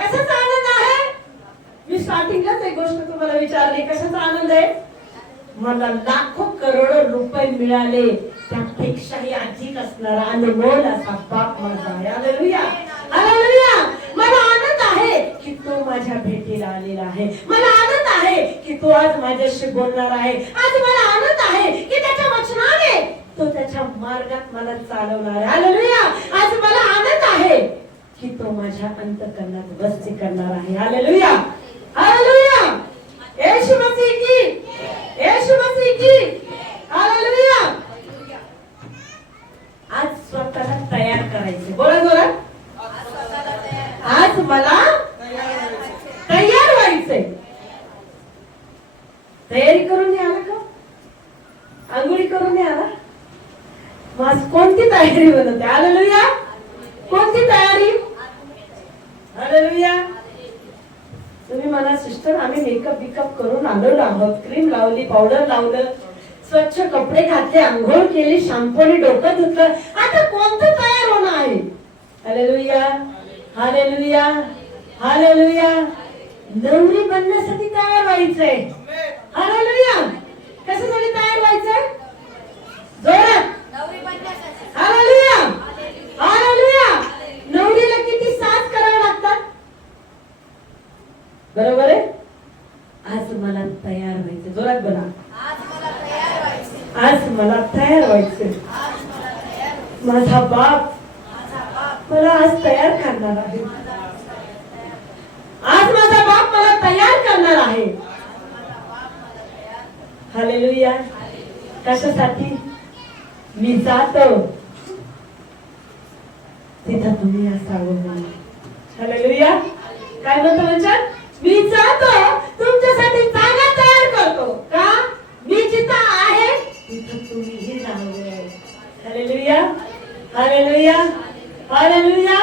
कशाचा आनंद आहे? मी स्टार्टिंगलाच एक गोष्ट तुम्हाला विचारली, कशाचा आनंद आहे? मला लाखो करोडो रुपये मिळाले त्यापेक्षाही अधिक असणारा अनमोल असा बाप माझा आहे. हालेलुया, हालेलुया. मला आनंद आहे की तो माझ्या भेटीला आलेला आहे. मला आनंद आहे की तो आज माझ्याशी बोलणार आहे. आज मला आनंद आहे की त्याच्या वचनाने तो त्याच्या मार्गात मला चालवणार आहे. हालेलुया. आज मला आनंद आहे की तो माझ्या अंतःकरणात वस्ती करणार आहे. हालेलुया, हालेलुया. येशू मसीह की, येशू मसीह की. हालेलुया. आज स्वतःला तयार करायचे. बोला जोरात. आज मला तयार व्हायचंय. तयारी करून आला का? आंघोळी करून आला? मग कोणती तयारी बनवते? हालेलुया. कोणती तयारी? हालेलुया. तुम्ही मला सिस्टर आम्ही मेकअप करून आलो आहोत, क्रीम लावली, पावडर लावलं, स्वच्छ कपडे घातले, आंघोळ केली, शॅम्पूने डोकं धुतलं, आता कोणतं तयार होणं आहे? हालेलुया, हालेलुया, हालेलुया. नवरी बनण्यासाठी तयार व्हायचंय. हालेलुया. कशासाठी तयार व्हायचंय? जोरात. Hallelujah, hallelujah. नवरीला किती साज करावे लागतात? बरोबर आहे. आज मला तयार व्हायचं. जोरात बोला. आज मला तयार व्हायचं. माझा बाप मला आज तयार करणार आहे. आज माझा बाप मला तयार करणार आहे. हालेलुया. कशासाठी? मी जातो तिथं तुम्ही असावं. हालेलुया. काय म्हणतो म्हणजे? मी जातो तुमच्यासाठी जागा तयार करतो. का? मी जिथं आहे तिथं तुम्हीही राहावं. हालेलुया, हालेलुया, हालेलुया.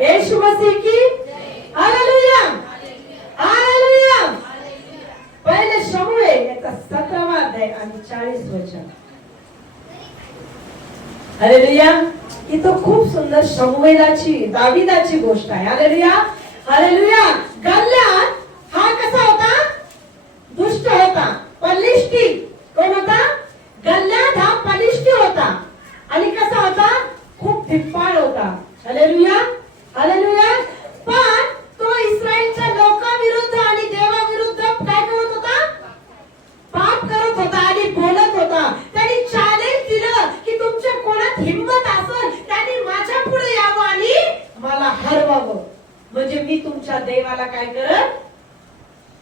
येशू मसीह की. हालेलुया, हालेलुया. पहिले शमूएल याचा 17वा अध्याय आणि 40 वचन. हालेलुया. इथं खूप सुंदर शमूएलाची, दाविदाची गोष्ट आहे. हालेलुया, हालेलुया. गल्याद हा कसा होता? दुष्ट होता, पलिष्टी. कोण होता? गल्याद हा पलिष्टी होता. आणि कसा होता? खूप धिप्पाड होता. Hallelujah, hallelujah. पण तो इस्रायलच्या लोकांविरुद्ध आणि देवाविरुद्ध काय करत होता? पाप करत होता आणि बोलत होता. त्यांनी चॅलेंज दिलं की तुमच्या कोणात हिम्मत असेल त्यांनी माझ्या पुढे यावं आणि मला हरवावं, म्हणजे मी तुमच्या देवाला काय करत?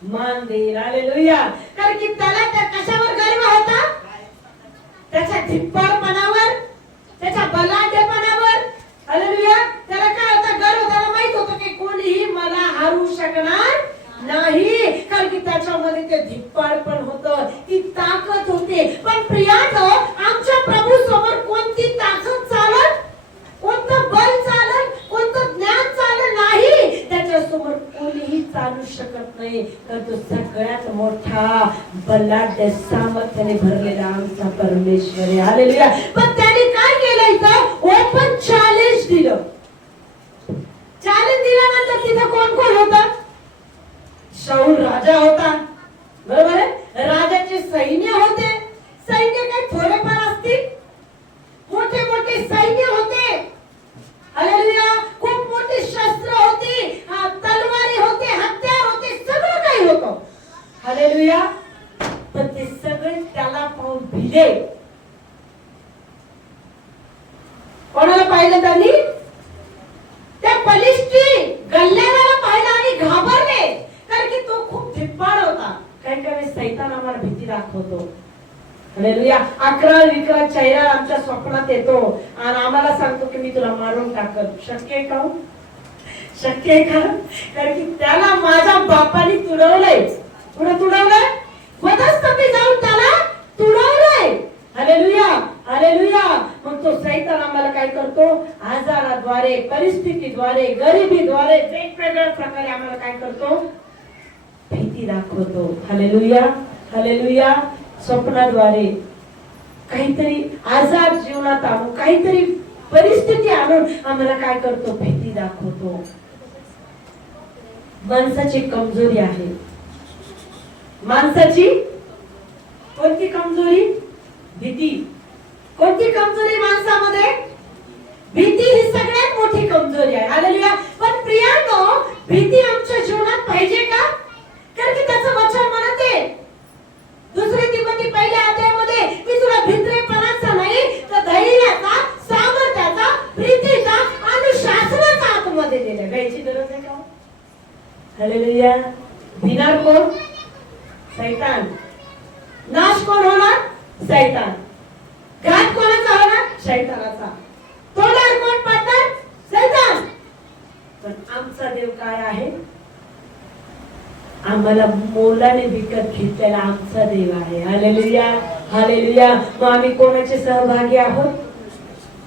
मान देईल. हालेलुया. कारण की त्याला कशावर गर्व होता? त्याच्या धिप्पाडपणावर, त्याच्या बलाढ्यपणावर. हालेलुया. त्याला काय होता? गर्व. त्याला माहित होतं की कोणीही मला हरवू शकणार नाही. कारण की त्याच्यामध्ये ते धिप्पाडपण होतं, ती ताकद होती. पण प्रियानो, आमच्या प्रभू समोर कोणती ताकद चालत, कोणतं बल चालत, कोणतं ज्ञान चालत नाही. त्याच्यासमोर कोणीही चालू शकत नाही. तर तो सगळ्यात मोठा बलाढ्य सामर्थ्याने भरलेला आमचा परमेश्वर आहे. हालेलुया. पण त्याने काय केलं? इथं ओपन चॅलेंज दिलं. चॅलेंज दिल्यानंतर तिथं कोण कोण होतं? शाऊल राजा होता. बरोबर आहे. राजाचे सैन्य होते. सैन्य काय थोडेफार असतील? मोठे मोठे सैन्य होते. हालेलुया. खूप मोठी शस्त्र होती, तलवारी होते, हत्यार होते, सगळं काही होतं. हालेलुया. पण ते सगळे त्याला पाहून भिले. कोणाला पाहिलं त्यांनी? त्या बलिष्ठी गल्ल्याला पाहिलं आणि घाबरले. कारण की तो खूप धिप्पाड होता. काही काही सैतान आम्हाला भीती दाखवतो. हालेलुया. अकरा विकरा चेहरा आमच्या स्वप्नात येतो आणि आम्हाला सांगतो की मी तुला मारून टाकल. शक्य आहे का? शक्य आहे का? कारण की त्याला माझ्या बापाने तुडवलंय. पुढे तुडवलंय, वधस्तंभी जाऊन त्याला तुडवलंय. Hallelujah, hallelujah. मग तो सैतान आम्हाला काय करतो? आजाराद्वारे, परिस्थितीद्वारे, गरिबीद्वारे, वेगवेगळ्या प्रकारे आम्हाला काय करतो? भीती दाखवतो. Hallelujah, hallelujah. स्वप्नाद्वारे काहीतरी आजार जीवनात आणून, काहीतरी परिस्थिती आणून आम्हाला काय करतो? भीती दाखवतो. माणसाची कमजोरी आहे. माणसाची कोणती कमजोरी? भीती. कोणती कमजोरी माणसामध्ये? भीती ही सगळ्यात मोठी कमजोरी आहे. हालेलुया. पण प्रियांनो, भीती आमच्या जीवनात पाहिजे का? कारण की त्याचं वचन म्हणते दुसरी तिमोथी पहिल्या अध्यायामध्ये, मी तुला भित्रेपणाचा नाही तर धैर्याचा, सामर्थ्याचा, प्रीतीचा आणि शासनाचा आत्मध्ये दिला. घ्यायची गरज आहे का? हालेलुया. भिणार कोण? शैतान. नाश कोण होणार? शैतान. घात कोणाचा होणार? शैतानाचा. तोंडावर कोण पडणार? शैतान. पण आमचा देव काय आहे? आम्हाला मोलाने विकत घेतलेला आमचा देव आहे. हालेलुया. हालेलुया. मग आम्ही कोणाचे सहभागी आहोत?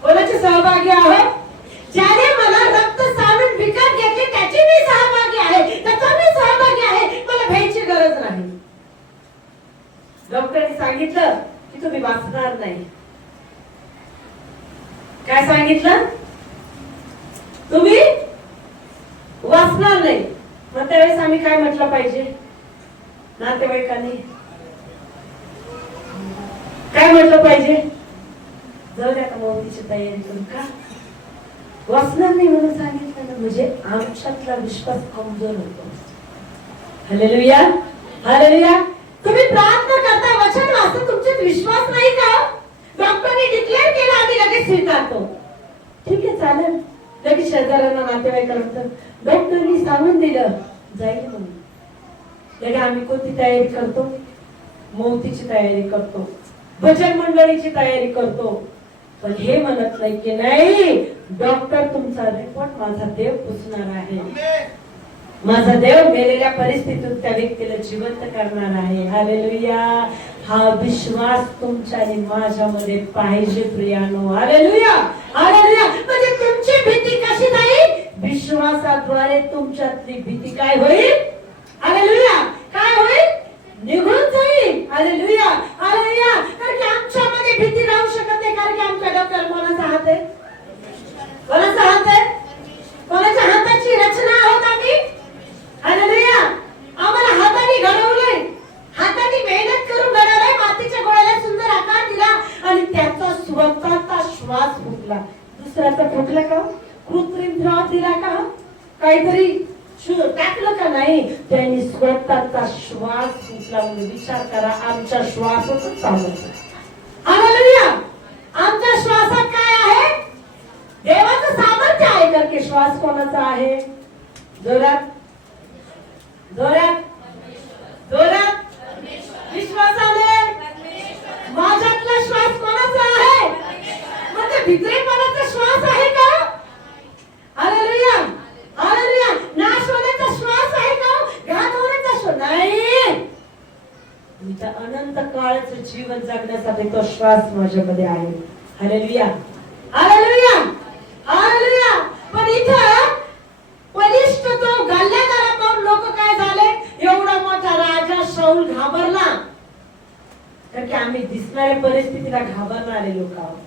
कोणाचे सहभागी आहोत? ज्याने मला रक्त सांडून विकत घेतले त्याची मी सहभागी आहे, त्याचा मी सहभागी आहे. मला भ्यायची गरज नाही. डॉक्टरने सांगितलं की तुम्ही वाचणार नाही. काय सांगितलं? तुम्ही वाचणार नाही. मग त्यावेळेस आम्ही काय म्हटलं पाहिजे? नातेवाईकांनी काय म्हटलं पाहिजे? जाऊ द्या, मौतीची तयारी करू. का वाचणार नाही म्हणून सांगितलं ना, म्हणजे आमच्यातला विश्वास कमजोर होतो. हालेलुया. हालेलुया. तुम्ही प्रार्थना करता, वचन वाचता, तुमच्यात विश्वास नाही का? डॉक्टरने डिक्लेअर केलं, आम्ही लगेच स्वीकारतो. ठीक आहे, चालेल. लगेच शेजाऱ्यांना, नातेवाईकांना डॉक्टरनी सांगून दिलं जाईल म्हणून लगेच आम्ही कोणती तयारी करतो? मौतीची तयारी करतो, भजन मंडळीची तयारी करतो. पण हे म्हणत नाही की नाही, डॉक्टर तुमचा रिपोर्ट माझा देव पुसणार आहे. माझा देव मेलेल्या परिस्थितीत त्या व्यक्तीला जिवंत करणार आहे. हालेलुया. हा विश्वास तुमच्या आणि माझ्यामध्ये पाहिजे प्रियानो. हालेलुया. हालेलुया. म्हणजे तुमची भीती कशी जाईल? विश्वासाद्वारे तुमच्यातली भीती काय होईल? हालेलुया. काय होईल? निघून जाईल. हालेलुया. हालेलुया. कारण की आमच्यामध्ये भीती राहू शकत नाही, कारण की आमच्या डॉक्टर कोणाचा हात आहे? कोणाचा हात आहे? कोणाच्या हाताची रचना आहोत आम्ही? हालेलुया. आम्हाला हाताने घडवले, हाताने मेहनत करून घडवले, मातीच्या गोळ्याला सुंदर आकार दिला आणि त्याचा स्वतःचा श्वास फुकला. दुसऱ्याचा फुकला का? कृत्रिम श्वास दिला का? काहीतरी टाकलं का? नाही, त्यांनी स्वतःचा श्वास फुकला. म्हणून विचार करा, आमच्या श्वासातच चालत. हालेलुया. आमच्या श्वासात काय आहे? देवाचं सामर्थ्य आहे. कारण की श्वास कोणाचा आहे? जोरात जोरात जोरात विश्वासाने. माझ्यातला श्वास कोणाचा आहे? म्हणजे भित्रेपणाचा श्वास आहे का? हालेलुया. हालेलुया. नाश होण्याचा श्वास आहे का? घात होण्याचा श्वास नाही. तुमच्या अनंत काळाचं जीवन जगण्यासाठी तो श्वास माझ्यामध्ये आहे. हालेलुया. हालेलुया. हालेलुया. पण इथं बलिष्ठ तो गल्लेदार पाहून लोक काय झाले? एवढा मोठा राजा शाऊल घाबरला. कारण की आम्ही दिसणाऱ्या परिस्थितीला घाबरणारे लोक आहोत.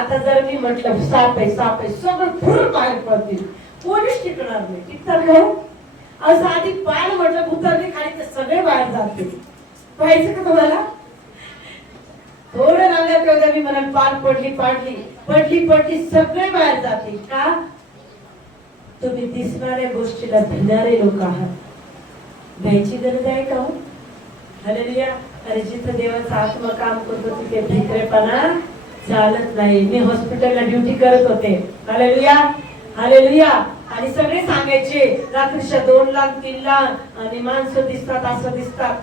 आता जर मी म्हटलं साप आहे, साप आहे, सगळं फुर बाहेर पडतील, कोणीच टिकणार नाही. टिकतात का? असं आधी पाय म्हटलं उतरले खाली तर सगळे बाहेर जातील. पाहायचं का तुम्हाला? थोडं रांगत तेव्हा मी म्हणाल पाल पडली पडली पडली पडली सगळे बाहेर जातील. का? तुम्ही दिसणाऱ्या गोष्टीला भिणारे लोक आहात. भ्यायची गरज आहे का? हालेलुया. अरे जिथं देवाचा आत्मा काम करतो तिथे भित्रेपणा चालत नाही. मी हॉस्पिटलला ड्युटी करत होते. हालेलुया. हालेलुया. आणि सगळे सांगायचे रात्रीच्या 2 ला 3 ला आणि माणसं दिसतात, असं दिसतात.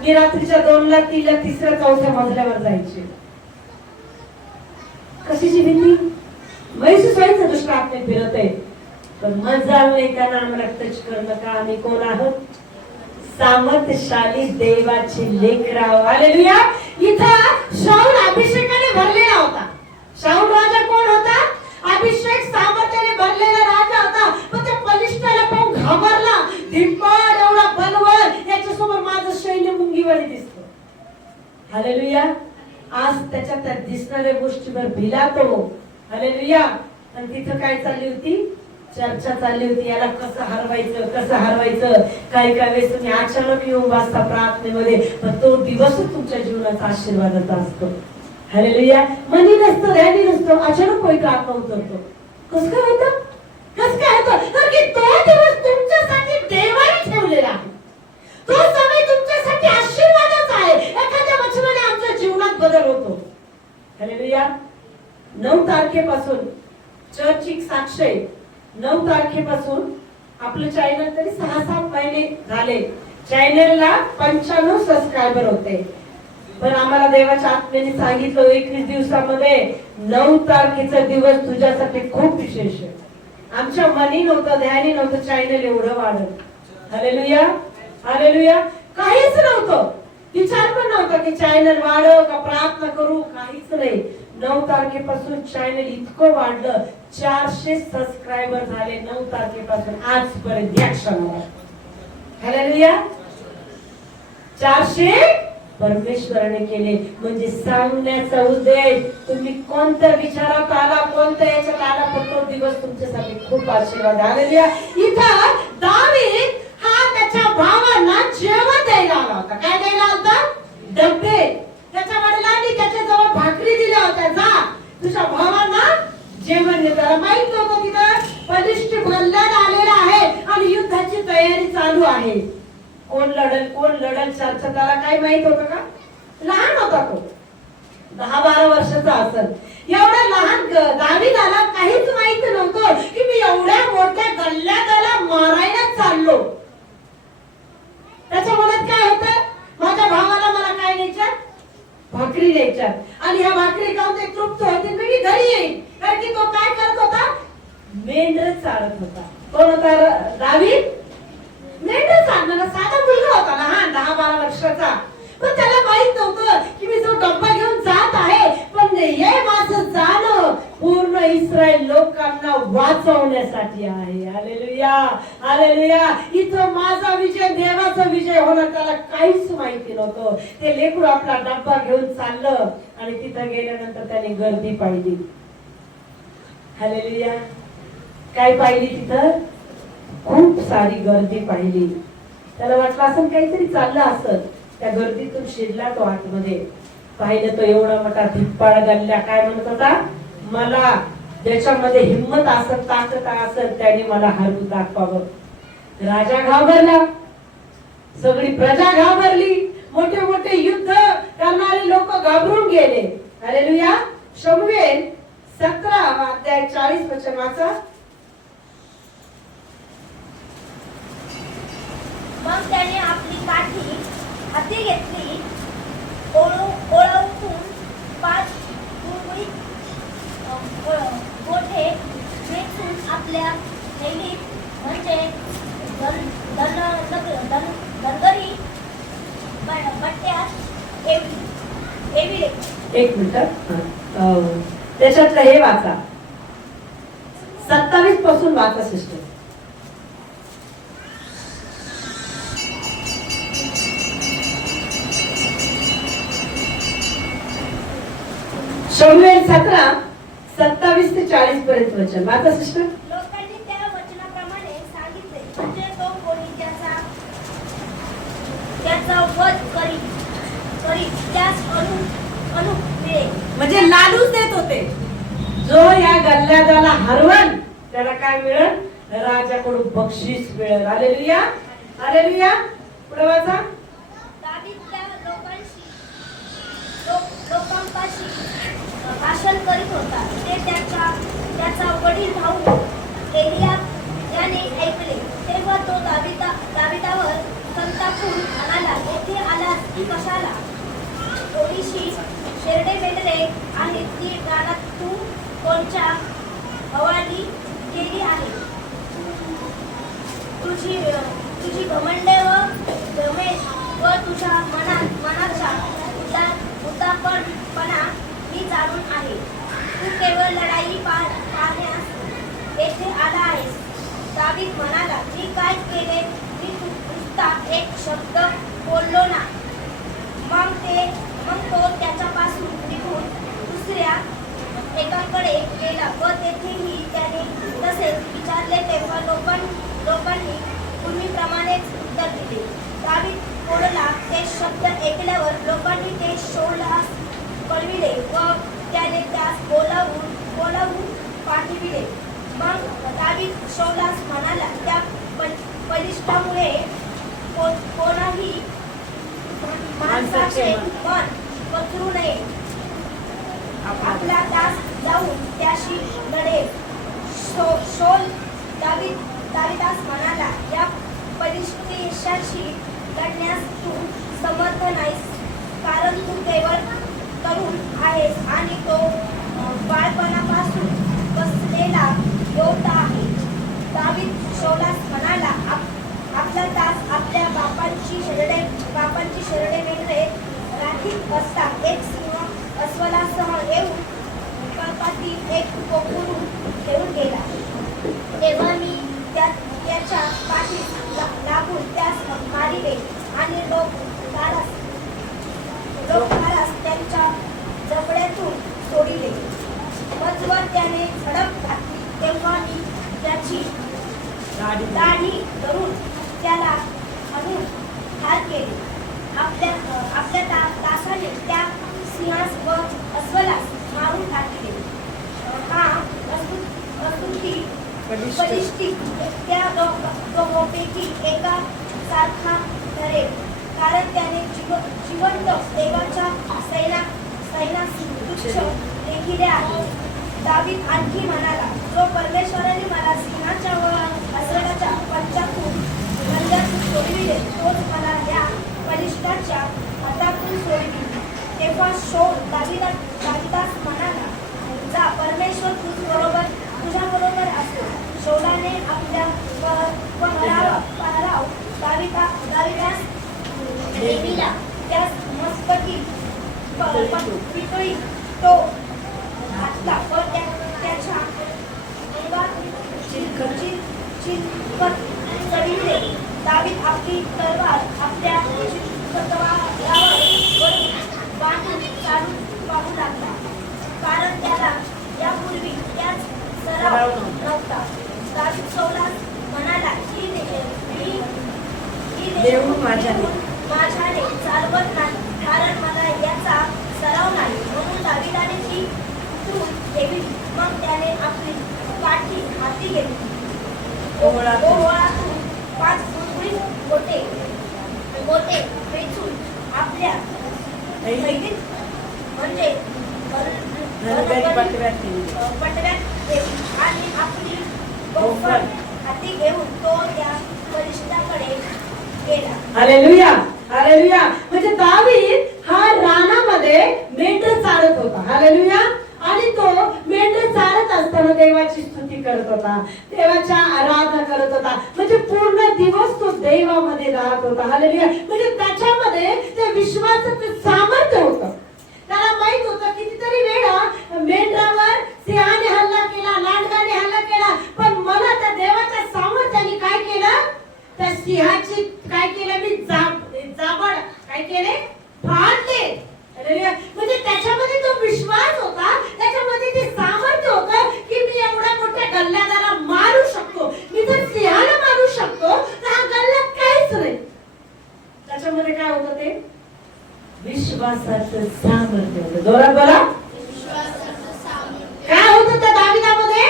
मी रात्रीच्या 2 ला 3 ला 3ऱ्या 4थ्या मजल्यावर जायचे. कशाची भीती? म्हैसूस व्हायचं दुष्ट आत्मे फिरत आहे. पण मजाल नाही त्यांना आम्हाला टच करणं का? आम्ही कोण आहोत? सामर्थशाली देवाची लेकरं. हालेलुया. इथं शाऊल अभिषेकाने भरलेला होता. शाऊल राजा कोण होता? अभिषेक सामर्थ्याने भरलेला राजा होता. पण त्या बलिष्ठाला पाहून घाबरला. धिप्पाड एवढा बलवान, याच्यासमोर माझं सैन्य मुंगीवाणी दिसतो. हालेलुया. आज त्याच्या त्या दिसणाऱ्या गोष्टीवर भिला तो. हालेलुया. आणि तिथं काय चालली होती? चर्चा चालली होती, याला कसं हरवायचं कसं हरवायचं. काही काही वेळेस तुम्ही अचानक येऊन वाचता प्रार्थनेमध्ये, पण तो दिवसच तुमच्या जीवनाचा आशीर्वादाचा असतो. हालेलुया. मनी नसतं, ध्यानी नसतं, अचानक कोणी प्रार्थना उतरतो. कसं काय होतं? कसं काय होतं? तर की तो दिवस तुमच्यासाठी देवाने ठेवलेला आहे. तो समय तुमच्यासाठी आशीर्वादाचा आहे. एखाद्या वचनाने आमच्या जीवनात बदल होतो. हालेलुया. 9 तारखेपासून चर्चची साक्ष आहे. 9 तारखेपासून आपलं चॅनल तरी 6-7 महिने झाले. चॅनलला 95 सबस्क्रायबर होते. पण आम्हाला देवाच्या आत्म्याने सांगितलं 21 दिवसामध्ये 9 तारखेचा दिवस तुझ्यासाठी खूप विशेष आहे. आमच्या मनी नव्हतं, ध्यानी नव्हतं चॅनल एवढं वाढत. हालेलुया. हालेलुया. काहीच नव्हतं, विचार पण नव्हता की चॅनल वाढव का प्रार्थना करू, काहीच नाही. 9 तारखेपासून चॅनल इतकं वाढलं, 400 सबस्क्रायबर झाले 9 तारखेपासून आजपर्यंत या क्षणाला. हालेलुया. 400 परमेश्वराने केले. म्हणजे सांगण्याचा उद्देश, तुम्ही कोणत्या विचारात आला, कोणत्या याच्यात आला, पण तो दिवस तुमच्यासाठी खूप आशीर्वाद. हालेलुया. इथं दावीद हा त्याच्या भावांना जेवण द्यायला आला होता. काय द्यायला होता? डबे. त्याच्या वडिलांनी त्याच्याजवळ भाकरी दिल्या होत्या. जा तुझ्या भावांना जेवण दे. त्याला माहित नव्हतं तिथं बलिष्ठ बंधन आलेला आहे आणि युद्धाची तयारी चालू आहे. कोण लढल चर्चा त्याला काय माहित होतं का? लहान होता तो, 10-12 वर्षाचा असेल. एवढा लहान दावीदाला काहीच माहित नव्हतं की मी एवढ्या मोठ्या गल्ल्याला मारायला चाललो. त्याच्या मनात काय होतं? माझ्या भावाला मला काय द्यायचं? भाकरी द्यायच्या. आणि ह्या भाकरी खाऊन ते तृप्त होते, मी घरी येईल. कारण की तो काय करत होता? मेंढर चालत होता. कोण होता? दावीद मेंढर चालणारा साधा मुलगा होता, लहान 10-12 वर्षाचा. पण त्याला माहित नव्हतं की मी जो डब्बा घेऊन जात आहे, पण हे माझं जाणं पूर्ण इस्रायल लोकांना वाचवण्यासाठी आहे. हालेलुया. हालेलुया. इथं माझा विजय, देवाचा विजय होणार, त्याला काहीच माहिती नव्हतं. ते लेकरू आपला डब्बा घेऊन चाललं आणि तिथं गेल्यानंतर त्याने गर्दी पाहिली. हालेलुया. काय पाहिली तिथं? खूप सारी गर्दी पाहिली. त्याला वाटलं असं काहीतरी चाललं असत. त्या गर्दीतून शिरला तो आतमध्ये. पाहिलं तो एवढा मोठा धिप्पाड गल्ल्या. काय म्हणत होता? मला ज्याच्यामध्ये हिम्मत असत, ताकद असत, त्याने मला हरवून दाखवावं. राजा घाबरला, सगळी प्रजा घाबरली, मोठे मोठे युद्ध करणारे लोक घाबरून गेले. हालेलुया. शमूएल 17 अध्याय 40 वचन वाचा. मग त्याने आपली काठी हाती घेतली, ओळवून 5 गुळगुळीत गोठे वेचून आपल्या थैलीत म्हणजे धनगरी बट्ट्यात ठेविले. एक मिनिट, त्याच्यातलं हे वाचा, 27 पासून वाचा सिस्टर. शमूएल 17 27 ते 40 पर्यंत वचन वाचा सिस्टर. लोकांनी त्या वचनाप्रमाणे सांगितले, म्हणजे तो कोणी त्याचा वध करी त्यास अनु मिळेल. म्हणजे लालूच देत होते. जो या गल्ल्यादाला हरवण त्याला काय मिळेल? राजाकडून बक्षीस मिळेल. हालेलुया. हालेलुया. पुढे वाचा. दावीद त्या लोकांपाशी भाषण करीत होता. ते त्याचा वडील भाऊ एलियाब याने ऐकले. तेव्हा तो दावीदावर संतापून म्हणाला, येथे आलास की कशाला? थोडीशी शेरडे मेंढरे आहेत ती रानात तू कोणच्या हवाली केली आहे? तुझी घमंड व तुझ्या मनाचा उदापणपणा मी जाणून आहे. तू केवळ लढाई पाहण्यास येथे आला आहेस. दावीद म्हणाला, मी काय केले? मी नुसता एक शब्द बोललो ना. मग तो त्याच्यापासून निघून दुसऱ्या एकाकडे गेला व तेथेही त्याने तसेच विचारले तेव्हा लोकांनी पूर्वीप्रमाणेच उत्तर दिले. दावीद कोरला ते शब्द ऐकल्यावर लोकांनी ते शाऊलास कळविले व त्याने त्यास बोलावून पाठविले. मग दावीद शाऊलास म्हणाला, त्या बलिष्ठामुळे कोणाही माणसाचे मन पचरू नये. आपला दास जाऊन त्याशी लढेल. शाऊल दावीदास म्हणाला, या बलिष्ठाशी लढण्यास तू समर्थ नाहीस, कारण तू केवळ तरुण आहेस आणि तो बाळपणापासून बसलेला योद्धा आहे. दावीद शाऊलास म्हणाला, आपला दास आपल्या बापांची शरडे मेंढरे राखीत असता एक सिंह अस्वलासह येऊन कळपातील एक कोकरू घेऊन गेला. तेव्हा मी त्याच्या पाठीस लागून त्यास मारिले आणि लोक त्यांच्या जबड्यातून सोडिले. मजवर त्याने झडप घातली तेव्हा मी त्याची दाढी धरून त्याला आणून ठार केले. आपल्या दासाने त्या सिंहास व अस्वलास मारून टाकले. हा असुरी बलिष्ठी त्या दोघांपैकी एका सारखा ठरेल, कारण त्याने जिवंत देवाच्या सैन्यास तुच्छ लेखिले आहे. दावीद आणखी म्हणाला, जो परमेश्वराने मला सिंहाच्या व अस्वलाच्या पंचातून सोडविले, तोच मला या बलिष्ठाच्या हातातून सोडविले. तेव्हा शाऊल दावीदास म्हणाला, जा, परमेश्वर तुझ्या बरोबर असतो. शाऊलाने आपल्या पहराव दावीदास नेमिला. त्यास मस्तकी पितळी तो घातला व त्याच्या अंगात चिलखत चढविले. दावीद आपली तलवार आपल्या तलवारावर बांधून पाहू लागला, कारण त्याला यापूर्वी त्याच सराव नव्हता. दावीद शाऊलास म्हणाला, ही माझ्याने चालवत नाही, कारण मला याचा सराव नाही. म्हणून दावीदाने ती उचलून ठेवली. मग त्याने आपली काठी हाती घेतली. ओवाळातून 5 गुळगुळीत गोटे वेचून आपल्या कैदीत म्हणजे पटव्यात ठेवली आणि आपली गोफर हाती घेऊन तो त्या बलिष्ठाकडे गेला. Hallelujah, hallelujah. म्हणजे दावीद हा रानामध्ये मेंढर चालत होता. हालेलुया. आणि तो मेंढर चालत असताना देवाची स्तुती करत होता, देवाच्या आराधना करत होता. म्हणजे पूर्ण दिवस तो देवामध्ये राहत होता. हालेलुया. म्हणजे त्याच्यामध्ये ते विश्वासाचं सामर्थ्य होतं. त्याला माहित होतं कितीतरी वेळा मेंढरावर सिंहाने हल्ला केला, लांडगाने हल्ला केला, पण मला त्या देवाच्या सामर्थ्याने काय केलं, त्या सिंहाची काय केलं, मी जाबड काय केले, फाडले. म्हणजे त्याच्यामध्ये तो विश्वास होता, त्याच्यामध्ये ते सामर्थ्य होतं की मी एवढ्या मोठ्या गल्ल्यादाला मारू शकतो. मी जर सिंहाला मारू शकतो तर हा गल्ल्यात काहीच नाही. त्याच्यामध्ये काय होतं, ते विश्वासाचं सामर्थ्य होतं. जोरात बोला. काय होतं त्या दाविदामध्ये?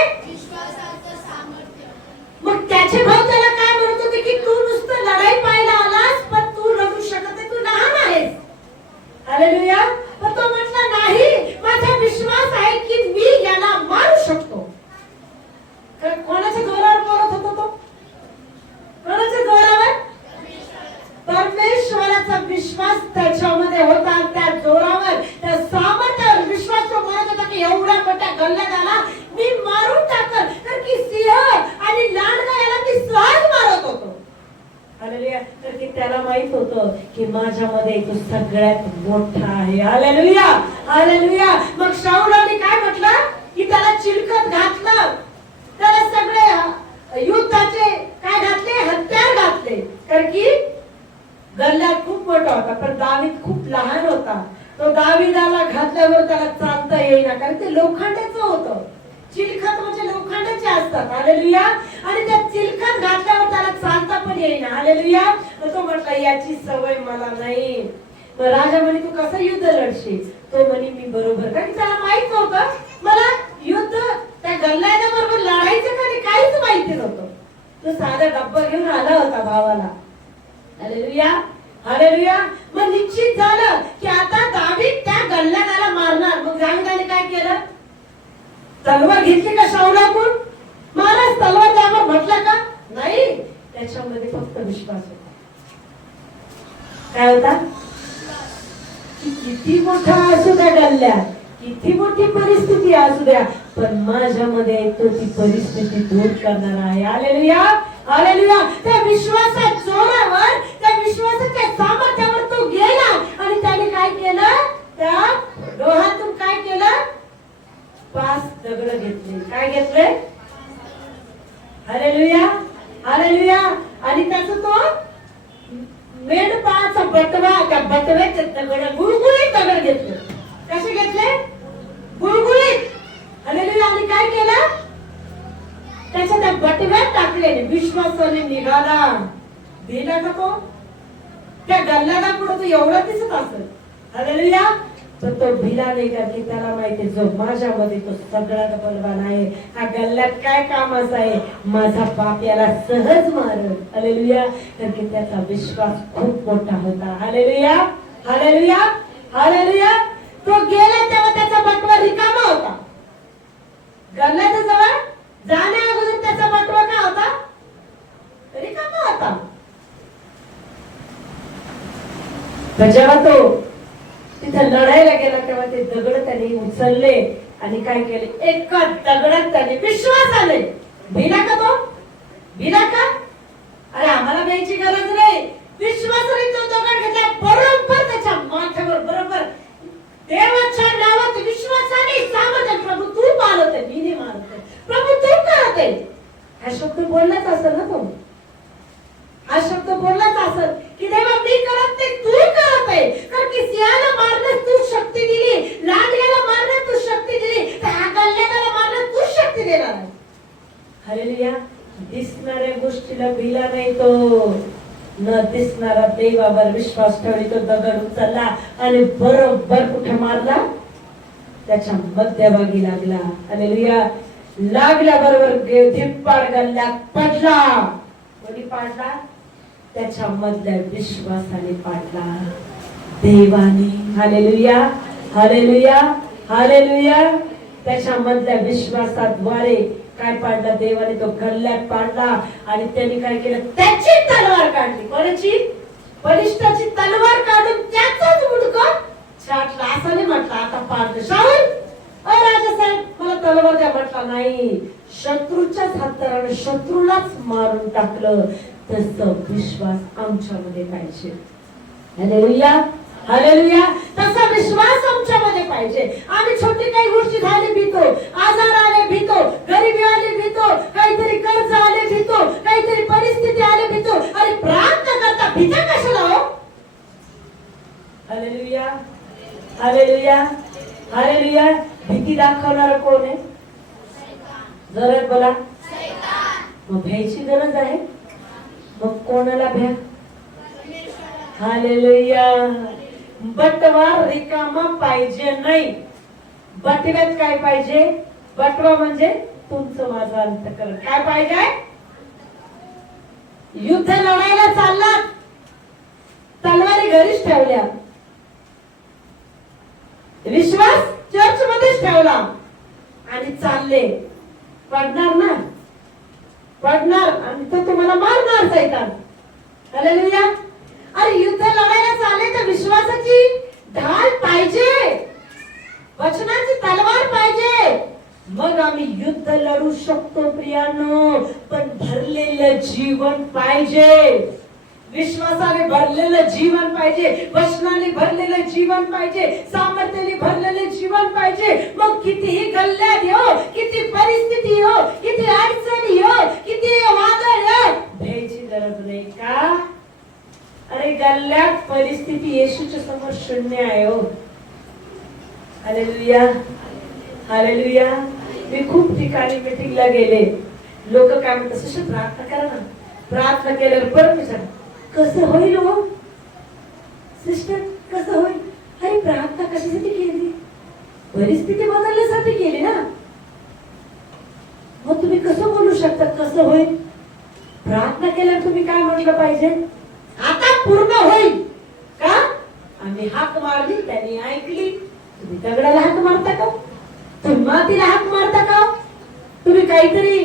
मग त्याचे भाऊ त्याला काय म्हणत होते की तू नुसतं लढाई पाहायला आलास, पण तू लढू शकत नाही, तू लहान आहेस. हालेलुया. पण तो म्हटला, नाही, माझा विश्वास आहे की मी याला मारू शकतो. कोणाच्या जोरावर बोलत होता तो? कोणाच्या जोरावर? परमेश्वराचा विश्वास त्याच्यामध्ये होता. त्या जोरावर, त्या सामर्थ्यावर विश्वास तो म्हणत होता की एवढ्या मोठ्या गल्ल्यादाला मी मारून टाकल, तर की सिंह आणि लांडगा याला मी सहज मारत होतो. हालेलुया. तर की त्याला माहित होतं की माझ्यामध्ये तो सगळ्यात मोठा आहे. हालेलुया, हालेलुया. मग शाऊलाने काय म्हटलं की त्याला चिलखत घातलं, त्याला सगळे युद्धाचे काय घातले, हत्यार घातले. कारण की गल्ला खूप मोठा होता, पण दावीद खूप लहान होता. तो दाविदाला घातल्यावर त्याला चालता येईना, कारण ते लोखंडाचं होतं. चिलखत म्हणजे लोखंडाचे असतात. हालेलुया. आणि त्या चिलखत घातल्यावर त्याला चालता पण येईना. हालेलुया. तो म्हटला याची सवय मला नाही. तर राजा म्हणे तू कसं युद्ध लढशील? तो म्हणे मी बरोबर. कारण त्याला माहित नव्हतं मला युद्ध त्या गल्ल्याच्या बरोबर लढायचं का नाही काहीच माहिती नव्हतं. तो साधा डब्बा घेऊन आला होता भावाला. हालेलुया. हालेलुया. मग निश्चित झालं की आता दावीद त्या गल्ल्याला मारणार. मग दावीदाने काय केलं? तलवार घेतली का शाऊलाकडून? महाराज तलवार द्यावर म्हटलं का? नाही. त्याच्यामध्ये फक्त विश्वास होता. काय होता? की किती मोठा असू द्या गल्ल्या, किती मोठी परिस्थिती असू द्या, पण माझ्यामध्ये तो ती परिस्थिती दूर करणार आहे. हालेलुया. हालेलुया. त्या विश्वासाच्या जोरावर, त्या विश्वासाच्या सामर्थ्यावर तो गेला आणि त्याने काय केलं? त्या डोहातून काय केलं? 5 दगड घेतले. काय घेतले? हालेलुया. हालेलुया. आणि त्याचा तो मेंढपाळाचा बटवा, त्या बटव्याचे दगड, गुळगुळीत दगड घेतले. कसे घेतले? गुळगुळीत. हालेलुया. आणि काय केलं? त्याच्या त्या बटव्यात टाकले. विश्वासाने निघाला. दिला का तो? त्या गल्ल्याला पुढे तो एवढा दिसत असेल. हालेलुया. तर तो भिला नाही का की त्याला माहिती जो माझ्यामध्ये तो सगळ्यात बलवान आहे. हा गल्ल्यात काय कामाचा आहे? माझा बाप याला सहज मारल. हालेलुया. कारण की त्याचा विश्वास खूप मोठा होता. हालेलुया. हालेलुया. हालेलुया. तो गेला तेव्हा त्याचा बटवा रिकामा होता. गल्ल्याच्या जवळ जाण्या अगोदर त्याचा बटवा काय होता? रिकामा होता. जेव्हा तो तिथे लढायला गेला तेव्हा ते दगड त्याने उचलले आणि काय केले? एका दगडात त्याने विश्वासाने भिला का तो? भिला का? अरे आम्हाला भ्यायची गरज नाही. विश्वासाने तो दगड घेतला. बरोबर त्याच्या माथ्यावर बरोबर देवाच्या नावात विश्वासाने सामर्थ्य. प्रभू तू मारते, मी नाही मारते. प्रभू तू करते. हा शब्द बोललाच असेल ना तो. हा शब्द बोललाच असेल की देवा मी करत नाही, तू करत आहे. कारण की सिंहाला मारण्यास तू शक्ती दिली, लांडग्याला मारण्यास तू शक्ती दिली, तर हा गल्ल्याला मारण्यास तू शक्ती देणार आहे. हालेलुया. दिसणाऱ्या गोष्टीला भिला नाही तो. न दिसणारा देवावर विश्वास ठेवली. तो दगड उचलला आणि बरोबर कुठे मारला? त्याच्या मध्यभागी लागला. हालेलुया. लागल्या बरोबर धिप्पाड गल्ल्यात पडला. कोणी पाडला? त्याच्या मधल्या विश्वासाने पाडला, देवाने. हालेलुया. हालेलुया. हालेलुया. त्याच्या मधल्या विश्वासाद्वारे काय पाडला? देवाने तो गल्ल्यात पाडला. आणि त्यांनी काय केलं? त्याची तलवार काढली. कोणाची? बलिष्ठाची तलवार काढून त्याचाच मुंडकं छाटला. असं नाही म्हटलं आता पाडलं. शाऊल राजासाहेब मला तलवार द्या म्हटला नाही. शत्रूच्याच हाताने शत्रूलाच मारून टाकलं. तसं विश्वास आमच्यामध्ये पाहिजे. हालेलुया. हालेलुया. तसा विश्वास आमच्यामध्ये पाहिजे. आम्ही छोटी काही गोष्टी झाली भीतो, आजार आले भीतो, गरिबी आली भीतो, काहीतरी कर्ज आले भीतो, काहीतरी परिस्थिती आली भीतो. अरे प्रार्थना करता भीता कशाला हो? हालेलुया. हालेलुया. हालेलुया. भीती दाखवणारा कोण आहे? जरा बोला. मग भ्यायची गरज आहे. मग कोणाला भ्या? हालेलुया. बटवा रिकामा पाहिजे नाही. बटव्यात काय पाहिजे? बटवा म्हणजे तुमचं माझं अंतःकरण. काय पाहिजे? युद्ध लढायला चालला, तलवारी घरीच ठेवल्या, विश्वास चर्च मध्येच ठेवला आणि चालले. पडणार ना? पडणार. आणि तो तुम्हाला मारणार सैतान. हालेलुया. अरे युद्ध लढायला चालले तर विश्वासाची ढाल पाहिजे, वचनाची तलवार पाहिजे. मग आम्ही युद्ध लढू शकतो प्रियानो. पण भरलेलं जीवन पाहिजे. विश्वासाने भरलेलं जीवन पाहिजे, वचनाने भरलेलं जीवन पाहिजे, सामर्थ्याने भरलेलं जीवन पाहिजे. मग कितीही गल्ल्यात हो, किती परिस्थिती हो, किती अडचणी हो, किती वादळ हो, भ्यायची गरज नाही. का? अरे गल्ल्यात परिस्थिती येशूच्या समोर शून्य आहे हो. हालेलुया. हालेलुया. मी खूप ठिकाणी मीटिंगला गेले, लोक काय म्हणतात, सिस्टर प्रार्थना करा ना. प्रार्थना केल्यावर परत विचार, कसं होईल हो सिस्टर, कसं होईल? अरे प्रार्थना कशासाठी केली? परिस्थिती बदलण्यासाठी केली ना. मग तुम्ही कसं बोलू शकता कसं होईल? प्रार्थना केल्यावर तुम्ही काय म्हटलं पाहिजे? आता पूर्ण होईल का? आम्ही हाक मारली, त्यांनी ऐकली. तुम्ही दगडाला हाक मारता का? तुम्ही मातीला हाक मारता का? तुम्ही काहीतरी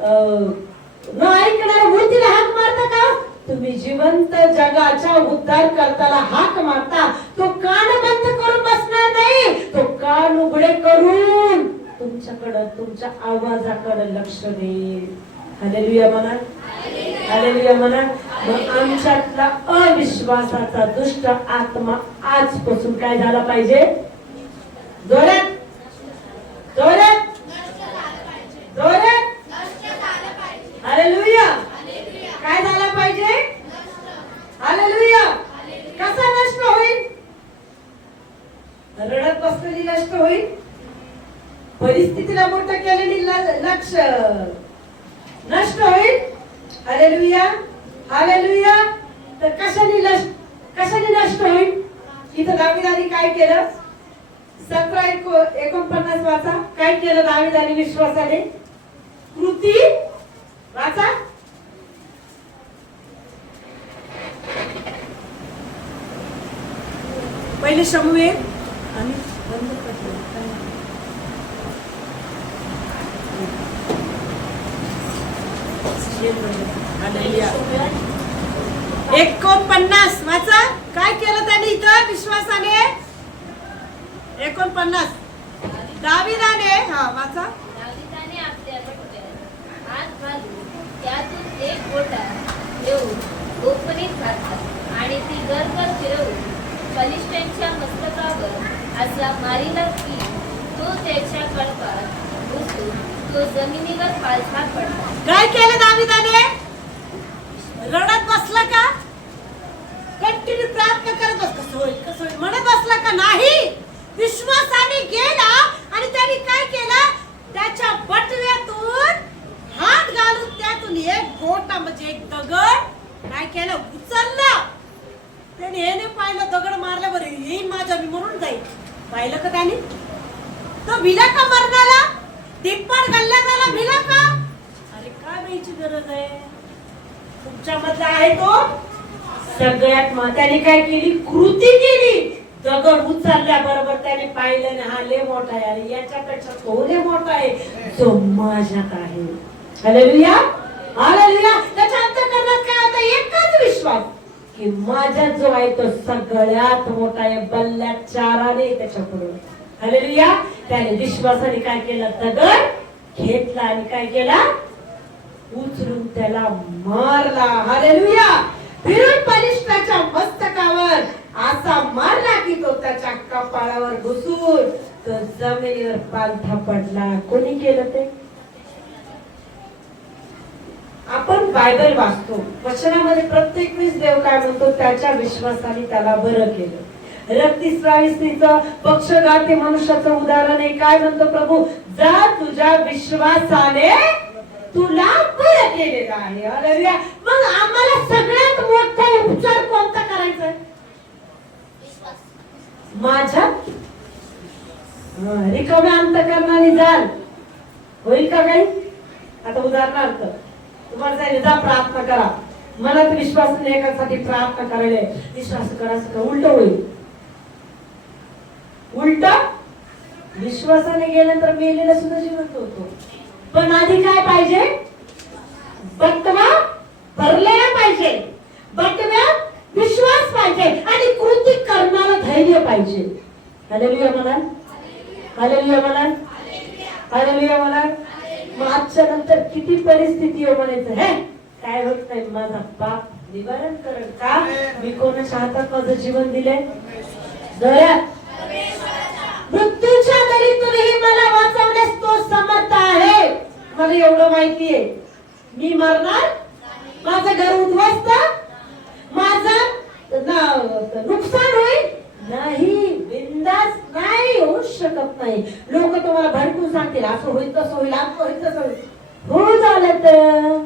न ऐकणाऱ्या मूर्तीला हाक मारता का? तुम्ही जिवंत जगाच्या उद्धार करताना हाक मारता. तो कान बंद करून बसणार नाही, तो कान उघडे करून तुमच्याकडे, तुमच्या आवाजाकडे लक्ष देईल. हालेलुया म्हणा, हालेलुया म्हणा. मग आमच्यातला अविश्वासाचा दुष्ट आत्मा आजपासून काय झाला पाहिजे? जोरात जोरात जोरात हालेलुया. काय झाला पाहिजे? हालेलुया. कसा नष्ट होईल? रडत बसलेली नष्ट होईल, परिस्थितीला मोठं केलेली लक्ष नष्ट होईल. Hallelujah, hallelujah. तर कशाने नष्ट होईल? इथं दावीदाने काय केलं? 17:49 वाचा. काय केलं दावीदाने विश्वासाने? कृती वाचा. पहिले शमूएल आणि 49 वाचा. काय केलं त्यांनी इथं विश्वासाने? 49 दावीदाने, हा वाचा. दावीदाने आपल्या डोक्यात हात घालून त्यातून एक गोटा घेऊन गोफणीत घातला आणि ती गरगर फिरवून फलिष्त्यांच्या मस्तकावर असा मारिला की तो त्याच्या कळपात घुसून तो जमिनीवर पालथा पडला. काय केलं दावीदाने? रडत बसला का? कंटिन्यू प्रार्थना करत बस, कसं होईल कसं होईल म्हणत बसला का? नाही. विश्वासाने गेला आणि त्याने काय केलं? त्याच्या बटव्यातून हात घालून त्यातून एक गोटा म्हणजे एक दगड काय केलं? उचलला. त्याने हे नाही पाहिलं दगड मारला बरं येईन माझ्या, मी मरून जाईल. पाहिलं का त्याने? तो भिला का मरणाला? दिप्पड गल्ल्याला भिला का? अरे काय बाईची गरज आहे? तुमच्यामधला आहे तो सगळ्यात. त्याने काय केली? कृती केली. दगड उचलल्या बरोबर त्याने पाहिलं ना, हा लय मोठा आहे, अरे याच्यापेक्षा तो लय मोठा आहे जो माझ्यात आहे. हालेलुया, हालेलुया. त्याच्या अंतःकरणात काय होतं? एकच विश्वास की माझ्यात जो आहे तो सगळ्यात मोठा आहे, बल्ल्यात चाराने त्याच्याकडून. हालेलुया. त्याने विश्वासाने काय केलं? दगड घेतला आणि काय केला? उचलून त्याला मारला. हालेलुया. फिरून बलिष्ठाच्या मस्तकावर असा मारला की तो त्याच्या कपाळावर घुसून तो जमिनीवर पालथा पडला. कोणी केलं ते? आपण बायबल वाचतो, वचनामध्ये प्रत्येक वेळेस देव काय म्हणतो? त्याच्या विश्वासाने त्याला बरं केलं. रक्तस्रावी स्त्रीचं, पक्षघाती मनुष्याचं उदाहरण आहे. काय म्हणतो प्रभू? जा तुझ्या विश्वासाने तुला बरं केलेलं आहे. हालेलुया. मग आम्हाला सगळ्यात मोठा उपचार कोणता करायचा आहे? माझ्या रिकाम्या अंतःकरणाने जाल होईल का काही? आता उदाहरणार्थ तुम्हाला सांगितलं, जा प्रार्थना करा. मनात विश्वासाने एकासाठी प्रार्थना करायला, विश्वास करायचं उलट होईल. उलट विश्वासाने गेल्यानंतर मेलेला सुद्धा जिवंत होतो. पण आधी काय पाहिजे? बटवा भरलेला पाहिजे, बटव्यात विश्वास पाहिजे आणि कृती करणारा धैर्य पाहिजे. हालेलुया म्हणा, हालेलुया म्हणा, हालेलुया म्हणा. मग आजच्या नंतर किती परिस्थिती हो म्हणायचं, हे काय होत नाही, माझा बाप निवारण करेल का? मी कोणाच्या हातात माझं जीवन दिले? मृत्यूच्या दरीतूनही मला वाचवण्यास तो समर्थ आहे. मला एवढं माहिती आहे, मी मरणार, माझं घर उद्ध्वस्त, माझं नुकसान होईल नाही, बिंदास नाही होऊ शकत नाही. लोक तुम्हाला तुम्हाला भडकून सांगतील असं होईल तसं होईल असं होईल तसं होईल. हो झालं तर,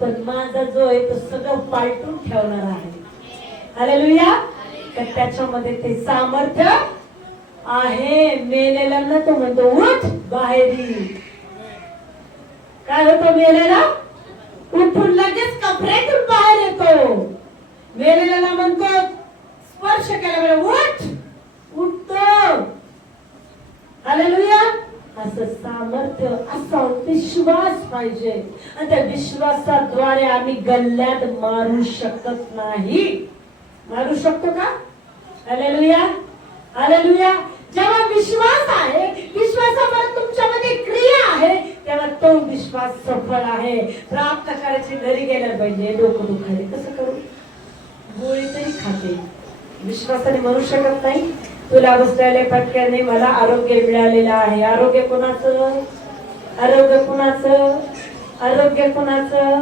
पण माझा जो आहे तो सगळं पालटून ठेवणार आहे. हालेलुया. तर त्याच्यामध्ये ते सामर्थ्य आहे. मेलेल्यांना तो म्हणतो उठ बाहेर ये. काय होतं मेलेला? उठून लगेच कपड्यातून बाहेर येतो. मेलेल्याला म्हणतो स्पर्श केल्यावर उठ, उठतो. हालेलुया. असं सामर्थ्य, असा विश्वास पाहिजे. आणि त्या विश्वासाद्वारे आम्ही गल्ल्यात मारू शकत नाही. मारू शकतो का? हालेलुया. हालेलुया. जेव्हा विश्वास आहे, विश्वासावर तुमच्यामध्ये क्रिया आहे, तेव्हा तो विश्वास सफळ आहे. प्राप्त करायची घरी गेल्या पाहिजे. डोकं दुखायले कसं करू? गोळी तरी खाते, विश्वासाने म्हणू शकत नाही तुला बसलेल्या फटक्याने मला आरोग्य मिळालेलं आहे. आरोग्य कोणाचं? आरोग्य कोणाचं? आरोग्य कोणाचं?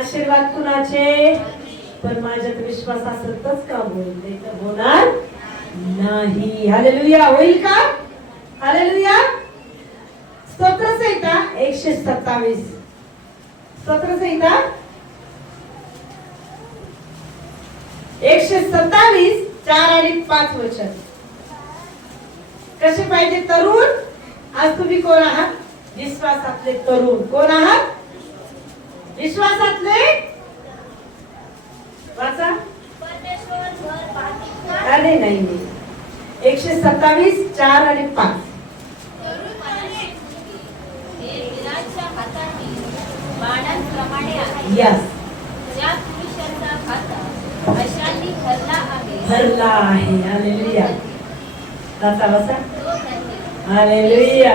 आशीर्वाद कुणाचे? पण माझ्यात विश्वास असेल तरच का होईल, नाही तर होणार नाही. हालेलुया. होईल का? हालेलुया. स्तोत्रसंहिता 127. स्तोत्रसंहिता 127 4 आणि 5 वचन. कसे पाहिजे तरुण? आज तुम्ही कोण आहात? विश्वासातले तरुण. कोण आहात? विश्वासातले. वाचा. अरे नाही, 127 4 आणि 5. यस. भरला आहे. हालेलुया. वाचा वाचा. हालेलुया.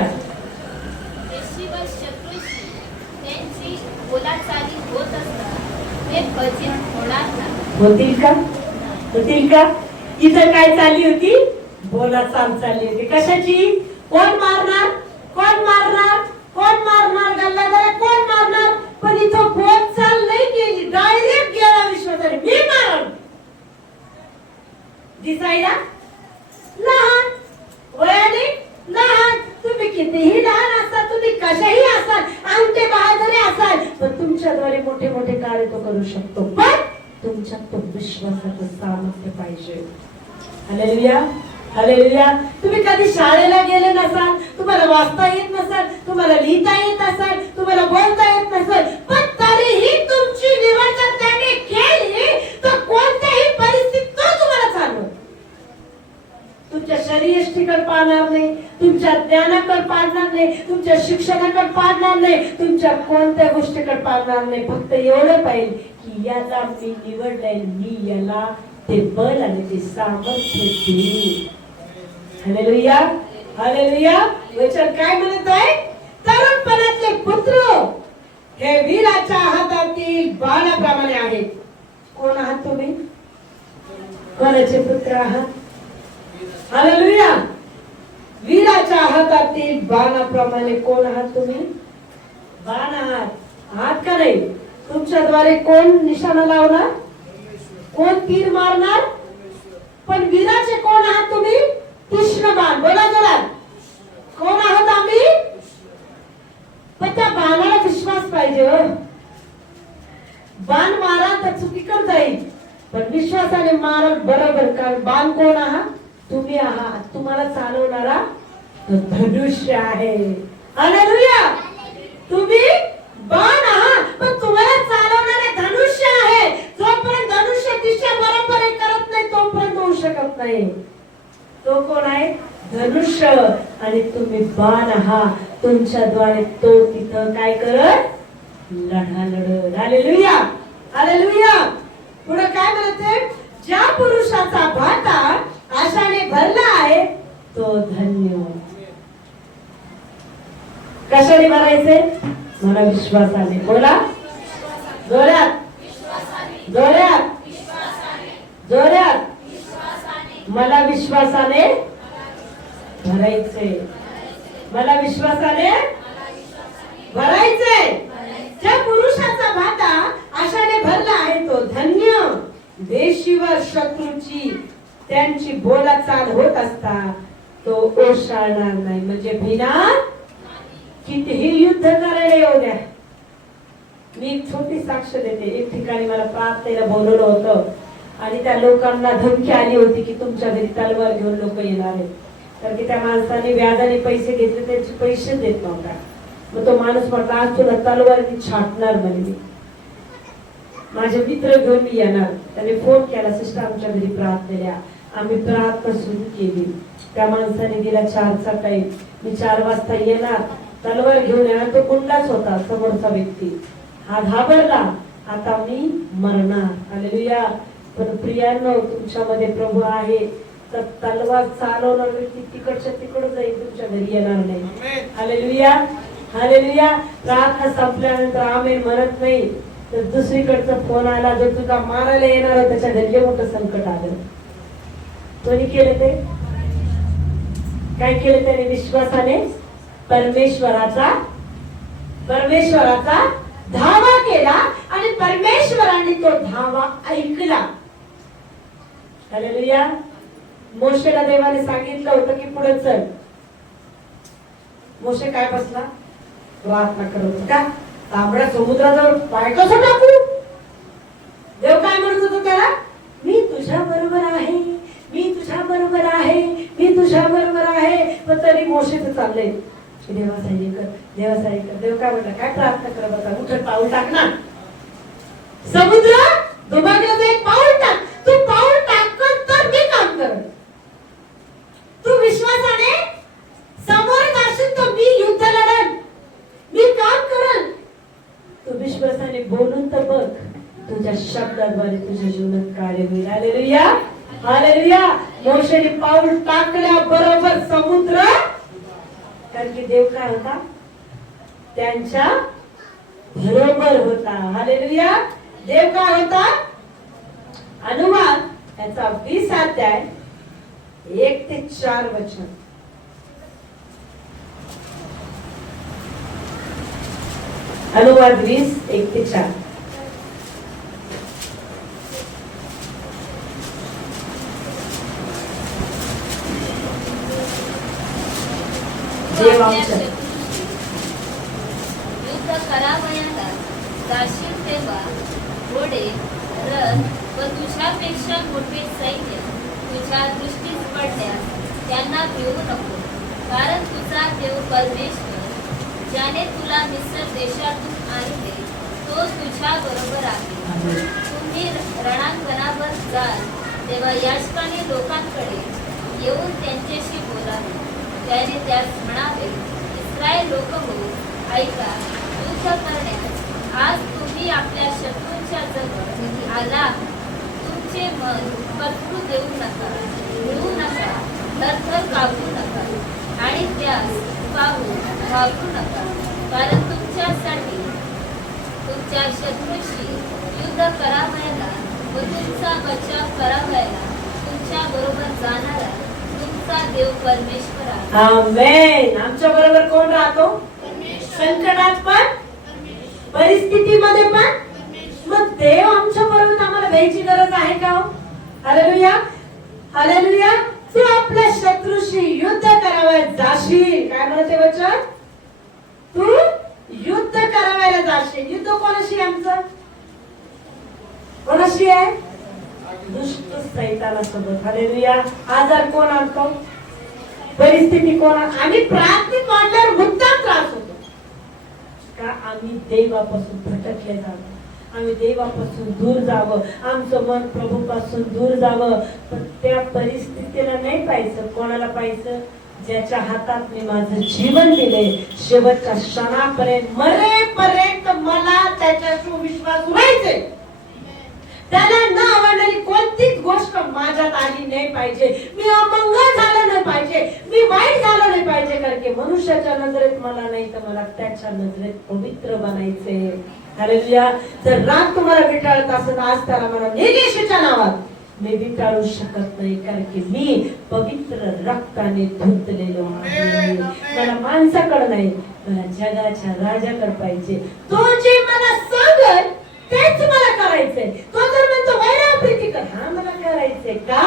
होतील का? होतील का? इथं काय चालली होती? बोलाचाल चालली होती. कशाची? कोण मारणार? कोण मारणार? कोण मारणार? गल्लादारा कोण मारणार? पण इथं बोलचाल नाही केली, डायरेक्ट गेला विश्वासाने मी मारणार. दिसायला लहान, वयाने लहान. तुम्ही कितीही लहान असाल, तुम्ही कशाही असाल, अंगठे बहादुरी असाल, पण तुमच्याद्वारे मोठे मोठे कार्य तो करू शकतो. पण तुमच्यात तो विश्वासाचं सामर्थ्य पाहिजे. हालेलुया. हालेलुया. तुम्ही कधी शाळेला गेले नसाल, तुम्हाला वाचता येत नसाल, तुम्हाला लिहिता येत असाल, तुम्हाला बोलता येत नसाल, पण तरीही तुमची निवड जर त्याने केली तर कोणत्याही परिस्थितीत तो तुम्हाला चालवतो. तुमच्या शरीयष्टीकडे पाहणार नाही, तुमच्या ज्ञानाकडे पाहणार नाही, तुमच्या शिक्षणाकडे पाहणार नाही, तुमच्या कोणत्या गोष्टीकडे पाहणार नाही. फक्त एवढं पाहिजे की याला मी निवडलंय, मी याला ते बल आणि ते सामर्थ्य देईल. हालेलुया. हालेलुया. वचन काय म्हणत आहे? तरुणपणातले पुत्र हे वीराच्या हातातील बाणाप्रमाणे आहेत. कोण आहात तुम्ही? कोणाचे पुत्र आहात? हालेलुया. वीराच्या हातातील बाणाप्रमाणे कोण आहात तुम्ही? बाण आहात. आहात का नाही? तुमच्याद्वारे कोण निशाणा लावणार? कोण तीर मारणार? पण वीराचे कोण आहात तुम्ही? तीक्ष्ण बाण. बोला जोरात. कोण आहात आम्ही? पण त्या बाणाला विश्वास पाहिजे. बाण मारा तर चुकीकडे जाईल, पण विश्वासाने मारा बरोबर. कारण बाण कोण आहात? तुम्ही आहात. तुम्हाला चालवणारा धनुष्य आहे. हालेलुया. तुम्ही बाण आहात, पण तुम्हाला चालवणारे धनुष्य आहे. जोपर्यंत धनुष्य दिशा बरोबर करत नाही तोपर्यंत होऊ शकत नाही. तो कोण आहे? धनुष्य. आणि तुम्ही बाण आहात. तुमच्याद्वारे तो तिथं काय करत? लढा लढत. हालेलुया. हालेलुया. पुढे काय म्हणते? ज्या पुरुषाचा भाता आशाने भरला आहे तो धन्य. कशाने भरायचे? मला विश्वासाने. बोला जोरात. जोरात. जोरात. मला विश्वासाने भरायचे. मला विश्वासाने भरायचे. ज्या पुरुषाचा भाता आशाने भरला आहे तो धन्य. वेशीवर शत्रूची त्यांची बोलाचाल होत असता तो ओशाळणार नाही, म्हणजे भिणार कितीही युद्ध करायला येऊ द्या. मी एक छोटी साक्ष देते. एक ठिकाणी मला प्रार्थनेला बोलवलं होतं आणि त्या लोकांना धमकी आली होती की तुमच्या घरी तलवार घेऊन लोक येणार आहेत. तर की त्या माणसाने व्याजाने पैसे घेतले, त्याचे पैसे देत नव्हता. मग तो माणूस म्हटला आज तुला तलवारीने छाटणार म्हणे, माझे मित्र घेऊन मी येणार. त्याने फोन केला, सिस्टर आमच्या घरी प्रार्थनेला. आम्ही प्रार्थना सुरू केली. त्या माणसाने दिला 4चा टाइम, मी 4 वाजता येणार, तलवार घेऊन येणार. तो गुंडाच होता समोरचा व्यक्ती. हा घाबरला, आता मी मरणार. हालेलुया. पण प्रियांनो, तुमच्यामध्ये प्रभू आहे तर तलवार चालवणार व्यक्ती तिकडच्या तिकड जाईल, तुमच्या घरी येणार नाही. Hallelujah, hallelujah. प्रार्थना संपल्यानंतर आमेन म्हणत नाही तर दुसरीकडचा फोन आला, जो तुझा मारायला येणार आहे त्याच्या घरी मोठं संकट आलं. कोणी केलं ते? काय केलं त्याने? विश्वासाने परमेश्वराचा धावा केला आणि परमेश्वराने तो धावा ऐकला. हालेलुया. मोशेला देवाने सांगितलं होतं की पुढे चल. मोशे काय बसला? प्रार्थना करत होता. का तांबड्या समुद्राजवळ पाय कसं टाकू? देव काय म्हणत होता त्याला? मी तुझ्या बरोबर आहे, मी तुझ्या बरोबर आहे, मी तुझ्या बरोबर आहे. पण तरी मोशेच चाललंय देवा सहाय्य कर, देवा सहाय्य कर. देव काय म्हणला? काय प्रार्थना कर बसा, उठत पाऊल टाक ना. समुद्र दुभागला एक पाऊल टाक. तू पाऊल टाकत तर मी काम करत. तू विश्वासाने समोर जाशील तर मी युद्ध लढन, मी काम करन. तू विश्वासाने बोलून तर बघ, तुझ्या शब्दाद्वारे तुझ्या जीवनात कार्य होईल. Hallelujah, hallelujah. मोशेने पाऊल टाकल्या बरोबर समुद्र, कारण की देव काय होता? त्यांच्या बरोबर होता. हालेलुया. देव काय होता? अनुवाद याचा 20 अध्याय 1 ते 4 वचन. अनुवाद 20 1 ते 4. युद्ध करावयाला जाशील तेव्हा घोडे, रथ व तुझ्यापेक्षा मोठे सैन्य तुझ्या दृष्टीस पडल्यास त्यांना भिवू नको. कारण तुझा देव परमेश्वर, ज्याने तुला मिस्र देशातून आणले, तो तुझ्या बरोबर आहे. तुम्ही रणांगणावर जाल तेव्हा याचकाने लोकांकडे येऊन त्यांच्याशी बोलावे. त्याने त्यास म्हणावे, इस्रायल लोक हो, ऐका, युद्ध करण्यास आज तुम्ही आपल्या शत्रूंच्या जवळ आला. तुमचे मन पटकू देऊ नका, भिवू नका, थरथर कापू नका आणि त्यास पाहून घाबरू नका. कारण तुमच्यासाठी तुमच्या शत्रूशी युद्ध करावयाला व तुमचा बचाव करावयाला तुमच्या बरोबर जाणारा तुमचा देव परमेश्वर आहे. आमेन. आमच्या बरोबर कोण राहतो? संकटात पण, परिस्थितीमध्ये पण. मग देव आमच्या बरोबर आम्हाला भ्यायची गरज आहे का? Hallelujah, hallelujah. तू आपल्या शत्रूशी युद्ध करावयाला जाशील. काय म्हणते वचन? तू युद्ध करावयाला जाशील. युद्ध कोणाशी? आमचं कोणाशी आहे? दुष्ट सैतानासोबत. हालेलुया. आजार कोण आणतो? परिस्थिती कोण? आम्ही प्रार्थनेत वाढल्यावर मुद्दाम त्रास होतो का? आम्ही देवापासून भटकले जातो, आम्ही देवापासून दूर जावं, आमचं मन प्रभूपासून दूर जावं. पण त्या परिस्थितीला नाही पाहिजे. कोणाला पाहिजे? ज्याच्या हातात मी माझं जीवन दिले, शेवटच्या क्षणापर्यंत मरेपर्यंत मला त्याच्याशी विश्वास उरायचे. त्याला न आवडणारी कोणतीच गोष्ट माझ्यात आली नाही पाहिजे. मी अमंगल झालं नाही पाहिजे, मी वाईट झालं नाही पाहिजे. कारण की मनुष्याच्या नजरेत मला नाही तर मला त्याच्या नजरेत पवित्र बनायचे. हालेलुया. जर राग तुम्हाला विटाळत असेल आज त्याला मला येशूच्या नावात मी विटाळू शकत नाही. कारण की मी पवित्र रक्ताने धुतलेलो आहे. मला माणसाकडे नाही, मला जगाच्या राजाकडे पाहिजे. तो जे मला सांगेल तेच मला करायचंय. तो जर म्हणतो वैरा प्रीती कर, हा मला करायचंय का?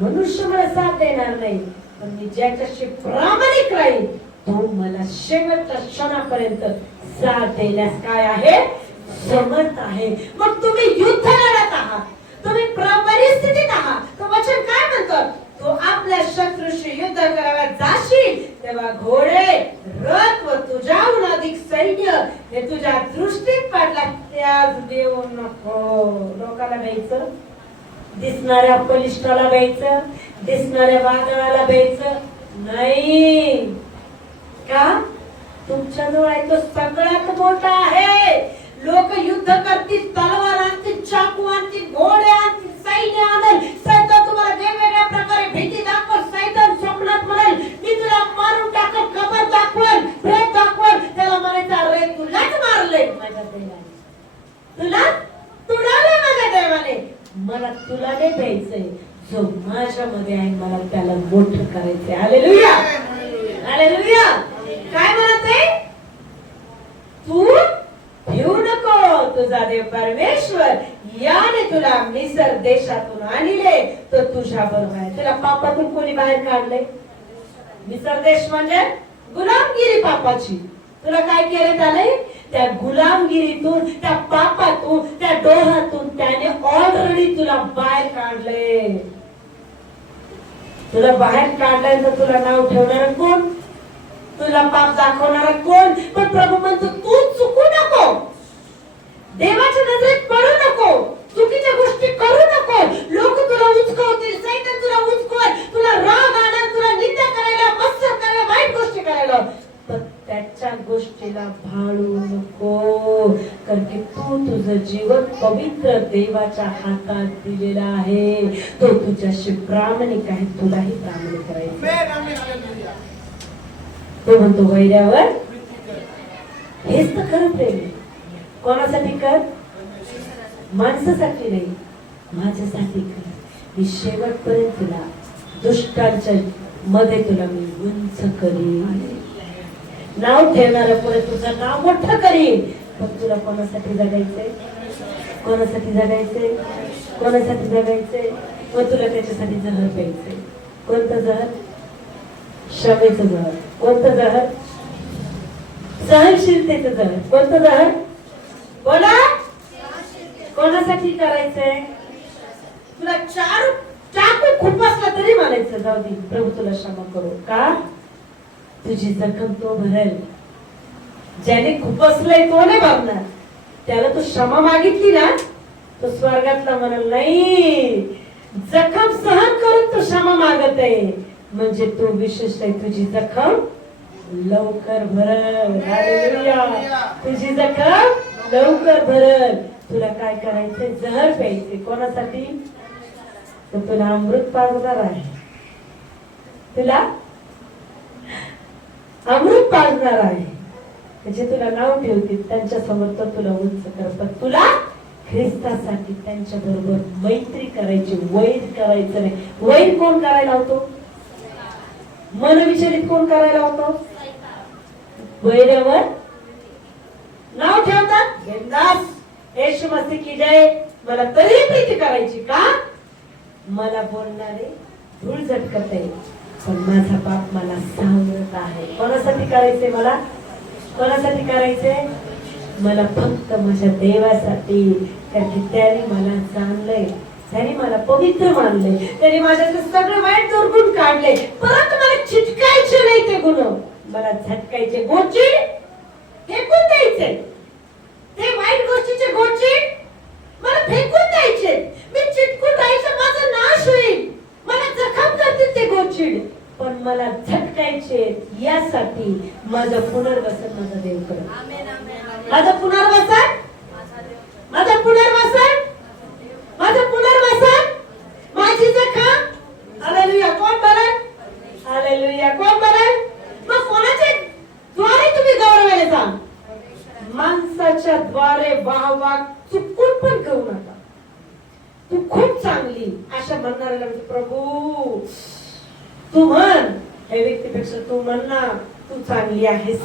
मनुष्य मला साथ देणार नाही. पण मी ज्याच्याशी प्रामाणिक राहील तो मला शेवटच्या क्षणापर्यंत साथ देण्यास काय आहे, समर्थ आहे. मग तुम्ही युद्ध लढत आहात, तुम्ही परिस्थितीत आहात, तो वचन काय म्हणतो, तो आपल्या शत्रूशी युद्ध करायला जाशील तेव्हा घोडे, रथ व तुझ्याहून अधिक सैन्य हे तुझ्या दृष्टीत पडला त्याच देऊ नको. लोकांना भ्यायचं, दिसणाऱ्या बलिष्ठाला भ्यायचं, दिसणाऱ्या वादळाला भ्यायचं नाही. का? तुमच्याजवळ आहे तो सगळ्यात मोठा आहे. लोक युद्ध करतील, तलवार आणतील, चाकू आणतील, घोडे आणतील, सैन्य आणेल, सैतान तुम्हाला वेगवेगळ्या प्रकारे भीती दाखवल. सैतान स्वप्नात म्हणेल मी तुला मारून टाकल, कबर दाखवेल, प्रेत दाखवेल. त्याला म्हणायचं अरे तुलाच मारले माझ्या देवाने, तुला नाही माझ्या देवाने, मला तुला नाही द्यायचंय. जो माझ्यामध्ये आहे मला त्याला मोठं करायचंय. Hallelujah, hallelujah. काय म्हणत आहे, तू भिऊ नको, तुझा देव परमेश्वर याने तुला मिस्र देशातून आणले तो तुझ्या बरोबर आहे. तुला पापातून कोणी बाहेर काढले? मिस्र देश म्हणजे गुलामगिरी पापाची. तुला काय केलं त्याने? त्या गुलामगिरीतून, त्या पापातून, त्या डोहातून त्याने ऑलरेडी तुला बाहेर काढले. तुला बाहेर काढलंय तर तुला नाव ठेवणार कोण? तुला पाप दाखवणारा कोण? पण प्रभू म्हणतो तू चुकू नको, देवाच्या नजरेत पडू नको, चुकीच्या गोष्टी करू नको. लोक तुला उचकवतील, सैतान तुला उचकवेल, तुला राग आणेल, तुला निंदा करायला, मत्सर करायला, वाईट गोष्टी करायला, पण त्याच्या गोष्टीला भाळू नको. कारण की तू तुझं जीवन पवित्र देवाच्या हातात दिलेला आहे. तो तुझ्याशी प्रामाणिक आहे, तुलाही प्रामाणिक करायचं. तो म्हणतो वैऱ्यावर हेच तर खरं प्रेम आहे. कोणासाठी कर? माणसासाठी नाही, माझ्यासाठी कर. मी शेवटपर्यंत तुला दुष्टांच्या मध्ये तुला मी उंच करीन, नाव ठेवणाऱ्या पुढे तुझं नाव मोठं करीन. पण तुला कोणासाठी जगायचंय? कोणासाठी जगायचंय? कोणासाठी जगायचंय? मग तुला त्याच्यासाठी जहर प्यायचंय. कोणतं जहर? क्षमेचं जहर. कोणतं जहर? सहनशीलतेचं जहर. कोणतं जहर? बोला, कोणासाठी करायचंय? तुला चाकू खूप असला तरी म्हणायचं जाऊ दे प्रभू तुला क्षमा करू. का? तुझी जखम तो भरेल. ज्याने खूप असलंय तो नाही भरणार. त्याला तू क्षमा मागितली ना, तो स्वर्गातला म्हणाल नाही, जखम सहन करून तो क्षमा मागत आहे म्हणजे तो विशेष आहे. तुझी जखम लवकर भरल. हालेलुया. तुझी जखम लवकर भरल. तुला काय करायचंय? जहर प्यायचे. कोणासाठी? तो तुला अमृत पाजणार आहे. तुला अमृत पाजणार आहे. म्हणजे तुला नाव ठेवतील त्यांच्या समोर तर तुला उंच कर, पण तुला ख्रिस्तासाठी त्यांच्या बरोबर मैत्री करायची, वैर करायचं नाही. वैर कोण करायला होतो? मनविचलित कोण करायला होतो? वैरावर नाव ठेवतात. बिनधास्त येशू मसीह की जय. मला तरी प्रीती करायची का? मला बोलणारे धूळ झटकत आहे, पण माझा बाप मला सांगत आहे. कोणासाठी करायचे मला? कोणासाठी करायचे? मला फक्त माझ्या देवासाठी. कारण की त्याने मला जाणलंय, त्याने मला पवित्र मानले, त्याने माझ्यातले सगळे वाईट दुर्गुण काढले. परत मला चिटकायचे नाही ते गुण, मला झटकायचे. गोची फेकून द्यायचे, ते वाईट गोष्टीचे गोची मला फेकून द्यायचे. मी चिटकून राहायचं, माझा नाश होईल. मला जखम करतील ते गोचीड, पण मला झटकायचे. यासाठी माझं पुनर्वसन माझा देव करेल. माझं पुनर्वसन, माझं पुनर्वसन, माझं पुनर्वसन, माझी जखम. हालेलुया. कोण बरं? हालेलुया. कोण बरं? मग कोणाच्या द्वारे तुम्ही गौरवायला जा? माणसाच्या द्वारे वाहवा चुकून पण करू नका. तू खूप चांगली अशा म्हणणाऱ्याला प्रभू तू म्हण, हे व्यक्तीपेक्षा तू म्हण ना तू चांगली आहेस.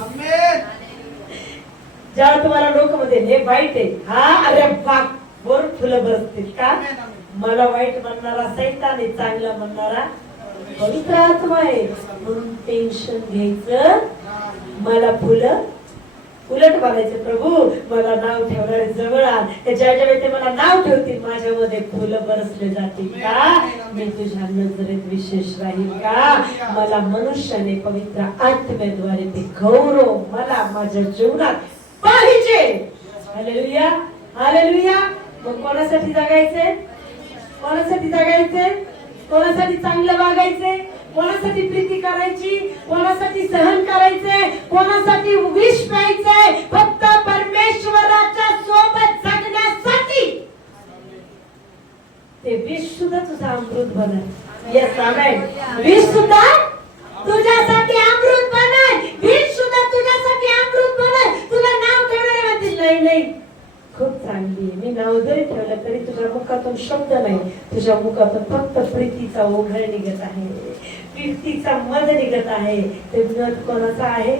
जेव्हा तुम्हाला डोक्यामध्ये हे वाईट आहे, हा अरे बाप वर फुलं बसतील का? मला वाईट म्हणणारा सैतान आहे, चांगला म्हणणारा पवित्र आत्मा आहे. म्हणून टेन्शन घ्यायचं, मला फुलं उलट बघायचं, प्रभू मला नाव ठेवणारे जवळ आण. ज्या ज्या वेळी ते मला नाव ठेवतील माझ्यामध्ये फुलं बरसले जातील का? मी तुझ्या नजरेत विशेष राहील का? मला मनुष्याने पवित्र आत्म्याद्वारे ते गौरव मला माझ्या जीवनात पाहिजे. Hallelujah, hallelujah. मग कोणासाठी जगायचे? कोणासाठी जगायचे? कोणासाठी चांगलं वागायचे? कोणासाठी प्रीती करायची? कोणासाठी सहन करायचे? कोणासाठी विष प्यायचे? फक्त परमेश्वराच्या सोबत जगण्यासाठी. ते विष सुद्धा तुझा अमृत बनल. येस आमेन. विष सुद्धा तुझ्यासाठी अमृत बनल. विष सुद्धा तुझ्यासाठी अमृत बनल. तुला नाव ठेवणारे म्हणतील नाही नाही खूप चांगली, मी नाव जरी ठेवलं तरी तुझ्या मुखातून शब्द नाही, तुझ्या मुखातून फक्त प्रीतीचा ओघळ निघत आहे, प्रीतीचा मध निघत आहे. ते मध कोणाचा आहे?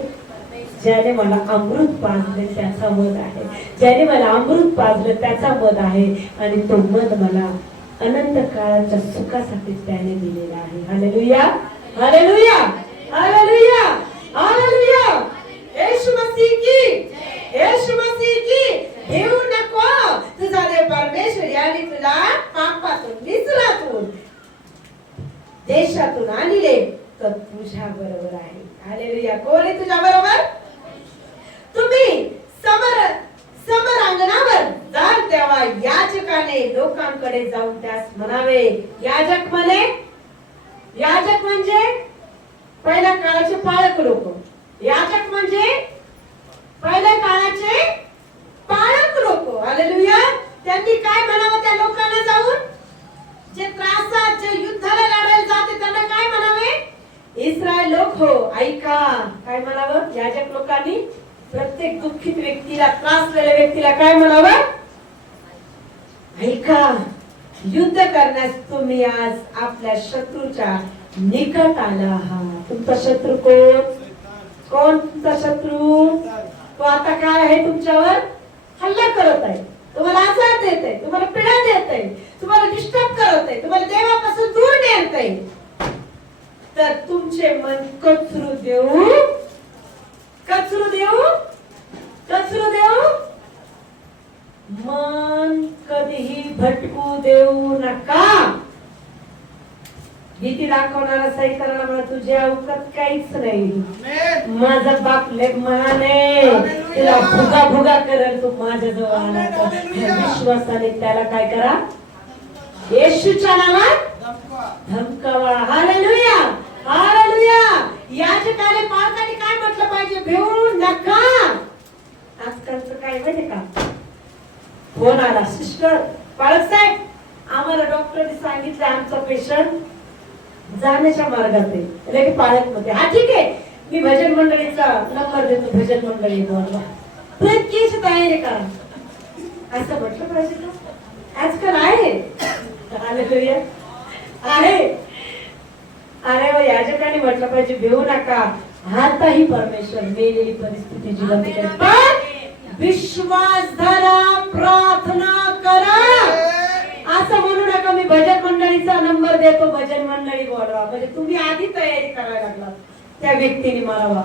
ज्याने मला अमृत पाजले त्याचा मध आहे. ज्याने मला अमृत पाजलं त्याचा मध आहे. आणि तो मध मला अनंत काळाच्या सुखासाठी त्याने दिलेला आहे. हालेलुया, हालेलुया, हालेलुया, हालेलुया. येशू मसीह की, येशू मसीह की. घेऊ नको, तुझा देव परमेश्वर याने तुला पापातून निचरातून देशातून आणले तर तुझ्या बरोबर आहे. हालेलुया. कोण आहे तुझ्या बरोबर? तुम्ही समर अंगणावर जाल तेव्हा याजकाने लोकांकडे जाऊन त्यास म्हणावे. याजक म्हणे, याजक म्हणजे पहिल्या काळाचे पाळक लोक. याजक म्हणजे पहिल्या काळाचे पाळक लोक. हालेलुया. त्यांनी काय म्हणावं त्या लोकांना जाऊन? जे त्रासात, जे युद्धाला लढायला जाते त्यांना काय म्हणावे? इस्रायल लोक हो ऐका. काय म्हणावं याजक लोकांनी? प्रत्येक दुःखित व्यक्तीला, त्रासलेल्या व्यक्तीला काय म्हणावं? ऐका, युद्ध करण्यास तुम्ही आज आपल्या शत्रूच्या निकट आला आहात. तुमचा शत्रू कोण? कोण तुमचा शत्रू? तो आता काय आहे? तुमच्यावर हल्ला करत आहे, तुम्हाला आजार देत आहे, तुम्हाला पीडा देत आहे, तुम्हाला डिस्टर्ब करत आहे, तुम्हाला देवापासून दूर नेत आहे. तर तुमचे मन कचरू देऊ, कचरू देऊ, कचरू देऊ, मन कधीही भटकू देऊ नका. भीती दाखवणारा सैतानाला म्हणा तुझ्या अवकात काहीच नाही. माझा बाप लेख म्हणाले तुला भुगा भुगा करेल, तू माझ्या जवळ आला तर विश्वासाने त्याला काय करा? येशूच्या नावात धमकावा. Hallelujah, hallelujah. याजकाने पाळकाने काय म्हटलं पाहिजे? भिवू नका. आजकालचं काय माहिती का? फोन आला, सिस्टर पाळक साहेब आम्हाला डॉक्टरने सांगितलं आमचा पेशंट जाण्याच्या मार्गात आहे. की पाळक मध्ये. हा ठीक आहे, मी भजन मंडळीचा नंबर देतो, भजन मंडळी बोलवा, प्रत्येक तयारी करा असं म्हटलं पाहिजे का? आजकाल आहे आहे. अरे व याजकाने म्हटलं पाहिजे भिवू नका. आताही परमेश्वर मेलेली परिस्थिती जिवंत करते, पण विश्वास धरा, प्रार्थना करा. असं म्हणू नका मी भजन मंडळीचा नंबर देतो, भजन मंडळी बोलवा. म्हणजे तुम्ही आधी तयारी करायला लागला त्या व्यक्तीने मारावा.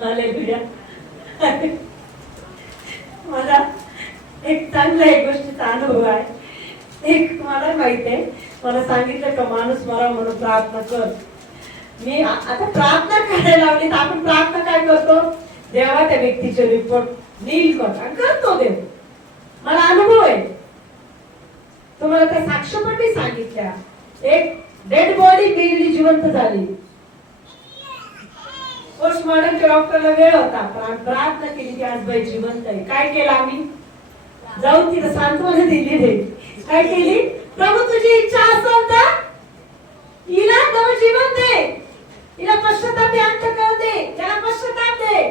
हालेलुया. मला एक चांगला एक गोष्टीचा अनुभव आहे. एक मला माहित आहे, मला सांगितलं का माणूस मरा म्हणून प्रार्थना कर. मी आता प्रार्थना करायला लावली तर आपण प्रार्थना काय करतो? देवा त्या व्यक्तीचे रिपोर्ट नील कर करतो देव. मला अनुभव आहे, तुम्हाला त्या साक्षपट्टी सांगितल्या. एक डेड बॉडी मेलेली जिवंत झाली. पोस्टमॉर्टमच्या डॉक्टरला वेळ होता, पण प्रार्थना केली की आज बाई जिवंत आहे. काय केलं आम्ही? जाऊन तिला सांत्वना दिली नाही. काय केली? प्रभू तुझी इच्छा असेल तर हिला नवजीवन दे, हिला पश्चाताप अंत कर दे, त्याला पश्चाताप दे.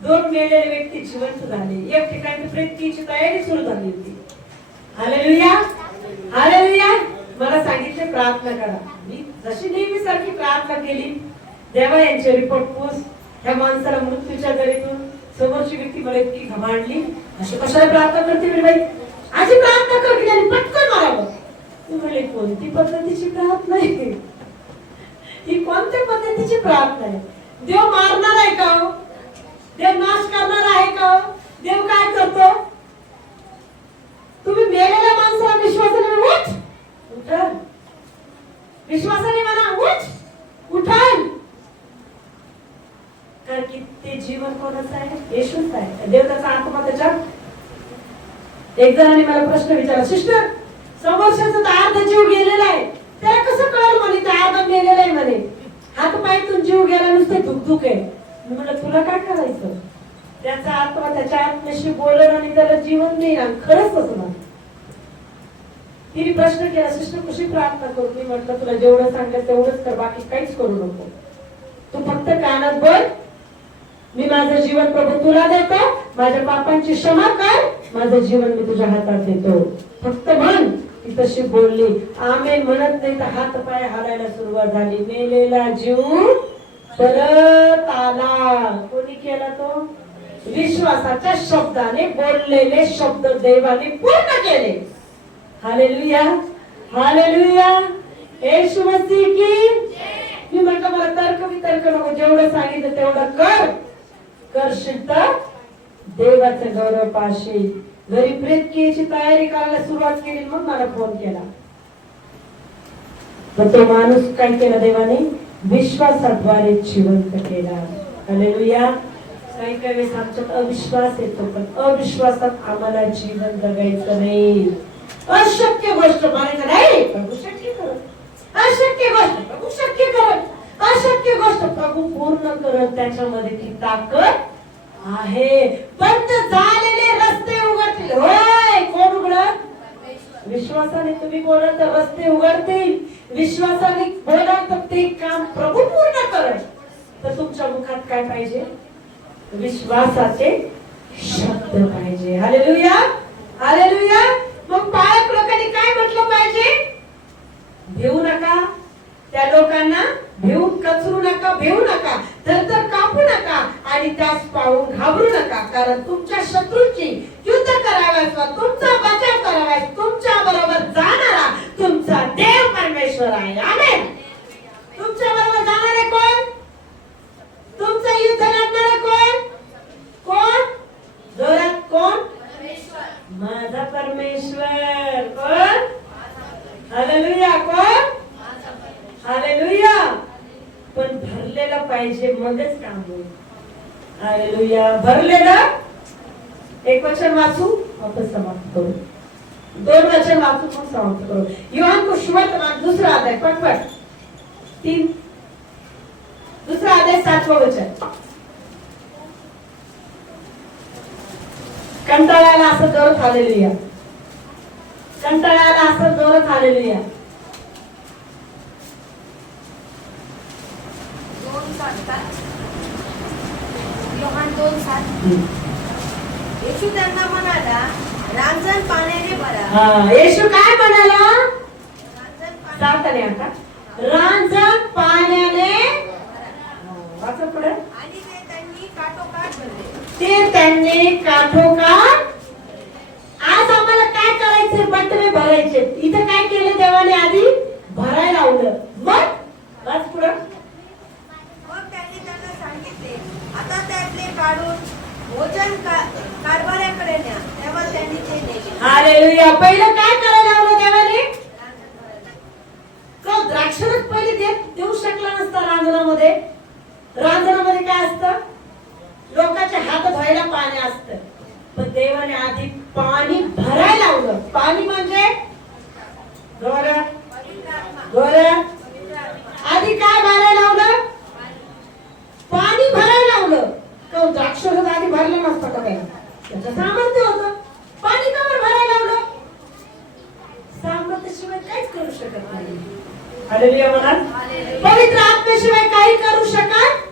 दोन मेलेले व्यक्ती जिवंत झाले. एक ठिकाणी प्रेतीची तयारी सुरू झाली होती. Hallelujah, hallelujah. मला सांगितले प्रार्थना करा. मी जशी नेहमी सारखी प्रार्थना केली. देवा यांचे रिपोर्ट पोच, ह्या माणसाला मृत्यूच्या दरीतून. समोरची व्यक्ती मला इतकी घमांडली, अशी कशाला प्रार्थना करते मी बाई? आजी प्रार्थना कर की त्यांनी पटकन मारावं. तू म्हणे कोणती पद्धतीची प्रार्थना आहे? कशी प्रार्थना आहे? देव मारणार आहे का हो? देव नाश करणार आहे का हो? देव काय करतो? तुम्ही मेलेल्या माणसाला विश्वासाने उठ, उठल. विश्वासाने म्हणा उठ, उठल. कारण की ते जीवन कोणाचं आहे? येशूच आहे. देव त्याचा आत्मा त्याच्यात. एक जणांनी मला प्रश्न विचारला, सिस्टर समोरच्याचा तर अर्धा जीव गेलेला आहे, त्याला कसं कळलं म्हणे ते अर्धा मेलेला आहे म्हणे, हात पायतून जीव गेला नुसते धुकधुक आहे. मी म्हटलं तुला काय करायचं? त्याचा आत्मा त्याच्या आत्म्याशी बोलणं आणि त्याला जीवन देईल. आणि खरंच तसं ना. तिने प्रश्न केला, सिस्टर कशी प्रार्थना करू? मी म्हटलं तुला जेवढं सांगेल तेवढंच कर, बाकी काहीच करू नको. तू फक्त कानात बोल, मी माझं जीवन प्रभू तुला देतो, माझ्या पापांची क्षमा कर, माझं जीवन मी तुझ्या हातात देतो. फक्त म्हण. ती तशी बोलली. आमेन म्हणत नाही तर हात पाय हालायला सुरुवात झाली. मेलेला जीव परत आला. कोणी केला तो? विश्वासाच्या शब्दाने बोललेले शब्द देवाने पूर्ण केले. हालेलुया, हालेलुया. येशू मसीह की. मी म्हटलं मला तर्क नको, जेवढं सांगितलं तेवढं कर. करशील तर देवाचं गौरव पाशील. घरी प्रेतकीची तयारी करायला सुरुवात केली, मग मला फोन केला. तर तो माणूस काय केला देवाने? विश्वासाद्वारे जिवंत केला. हालेलुया. काही वेळेस आमच्यात अविश्वास येतो, पण अविश्वासात आम्हाला जीवन जगायचं नाही. अशक्य गोष्ट म्हणायचं नाही, प्रभू शक्य करत. अशक्य गोष्ट प्रभू शक्य करत. अशक्य गोष्ट प्रभू पूर्ण करत. त्याच्यामध्ये ती ताकद आहे. बंद झालेले रस्ते उघडतील. होय, कोण उघडत? विश्वासाने तुम्ही बोलाल तर रस्ते उघडतील. विश्वासाने बोलाल तर ते काम प्रभू पूर्ण करत. तर तुमच्या मुखात काय पाहिजे? विश्वासाचे शब्द पाहिजे. Hallelujah, hallelujah. मग पाळक लोकांनी काय म्हटलं पाहिजे? भिवू नका. त्या लोकांना भिवून कचरू नका, भिवू नका, थरथर कापू नका आणि त्यास पाहून घाबरू नका. कारण तुमच्या शत्रूंची युद्ध कराव्यास वा तुमचा बचाव कराव्यास तुमच्या बरोबर जाणारा तुमचा देव परमेश्वर आहे. आमेन. तुमच्या बरोबर जाणारे कोण? तुमचं युद्ध लढणारे कोण? कोण? जोरात कोण? माझा परमेश्वर. कोण? हालेलुया. कोण? हालेलुया. पण भरलेलं पाहिजे, मगच काम होईल. हालेलुया. भरलेलं. एक वचन वाचू, वापस समाप्त करू. दोन वचन वाचू, मग समाप्त करू. योहान सुसमाचार दुसरा अध्याय, पटपट. 3 दुसरा अध्याय 7वं वचन. कंटाळ्याला असं जोरात हालेलुया. कंटाळ्याला असं जोरात हालेलुया. योहान 2:7. येशू त्यांना म्हणाला, रांजण पाण्याने भरा. येशू काय म्हणाला? रांजण जाताने आता रांजण पाण्याने वाचा पुढे. आणि ते त्यांनी काठोकाठ भरले. ते त्यांनी काठोकाठ. आज आम्हाला काय करायचे? बटवे भरायचे. इथं काय केलं देवाने? आधी भरायला लावलं. मग वाच पुढे. मग त्यांनी त्यांना सांगितले, आता त्यातले काढून भोजन कारभाऱ्याकडे न्या. तेव्हा त्यांनी ते नेले. हालेलुया. पहिलं काय करायला लावलं देवाने? का द्राक्षरस पहिले देऊ शकला नसता रांजणामध्ये? रांजणामध्ये काय असतं? लोकांचे हात धुवायला पाणी असतं. पण देवाने आधी पाणी भरायला लावलं. पाणी म्हणजे आधी काय भरायला लावलं? पाणी भरायला लावलं. का द्राक्षरस आधी भरलं नसतं का? त्याचं सामर्थ्य होतं. पाणी का बरं भरायला लावलं? सामर्थ्याशिवाय काहीच करू शकत नाही. हालेलुया म्हणा. पवित्र आत्म्याशिवाय काही करू शकत,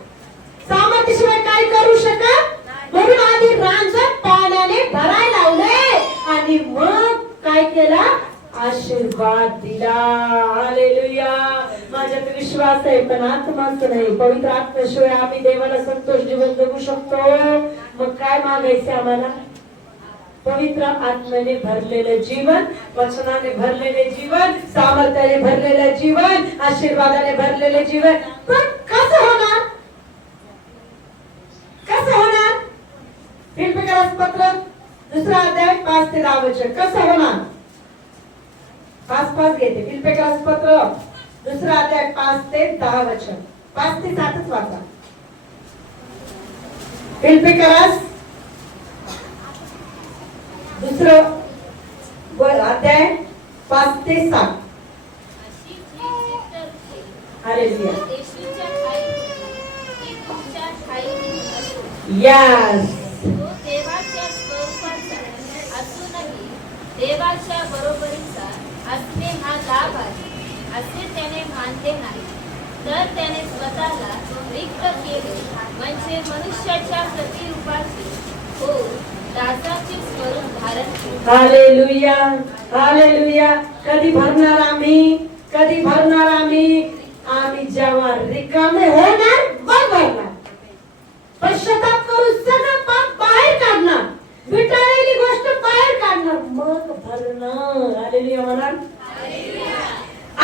सामर्थ्याशिवाय काही करू शकत. म्हणून आधी रांजण पाण्याने भरायला लावले आणि मग काय केला? आशीर्वाद दिला. हालेलुया. माझ्यात विश्वास आहे, पण आत्माच नाही. पवित्र आत्म्याशिवाय आम्ही देवाला संतोष जीवन जगू शकतो? मग काय मागायचे आम्हाला? पवित्र आत्म्याने भरलेलं जीवन, वचनाने भरलेले जीवन, सामर्थ्याने भरलेलं जीवन, आशीर्वादाने भरलेले जीवन. पण कसं होणार? दुसरा अध्याय 5 ते 10 वचन. कसं होणार? 5 घेते. फिलिप्पियस पत्र दुसरा अध्याय 5 ते 10 वचन. 5 ते 7च वाचा. फिलिप्पियस दुसरं अध्याय 5 ते 7. हालेलुया. यस. देवाच्या स्वरूपाचा असूनही देवाच्या बरोबरीचा असणे हा लाभ आहे असे त्याने मानले नाही, तर त्याने स्वतःला रिक्त केले, म्हणजे मनुष्याच्या प्रतिरूपाचे हो दासाचे स्वरूप धारण केले. हालेलुया. हालेलुया. कधी भरणार आम्ही? कधी भरणार आम्ही? आम्ही जेव्हा रिकामे होणार मग भरणार. पश्चाताप करून सगळं पाप बाहेर काढणार, विटाळलेली गोष्ट बाहेर काढणार, मग भरणार. हालेलुया म्हणा.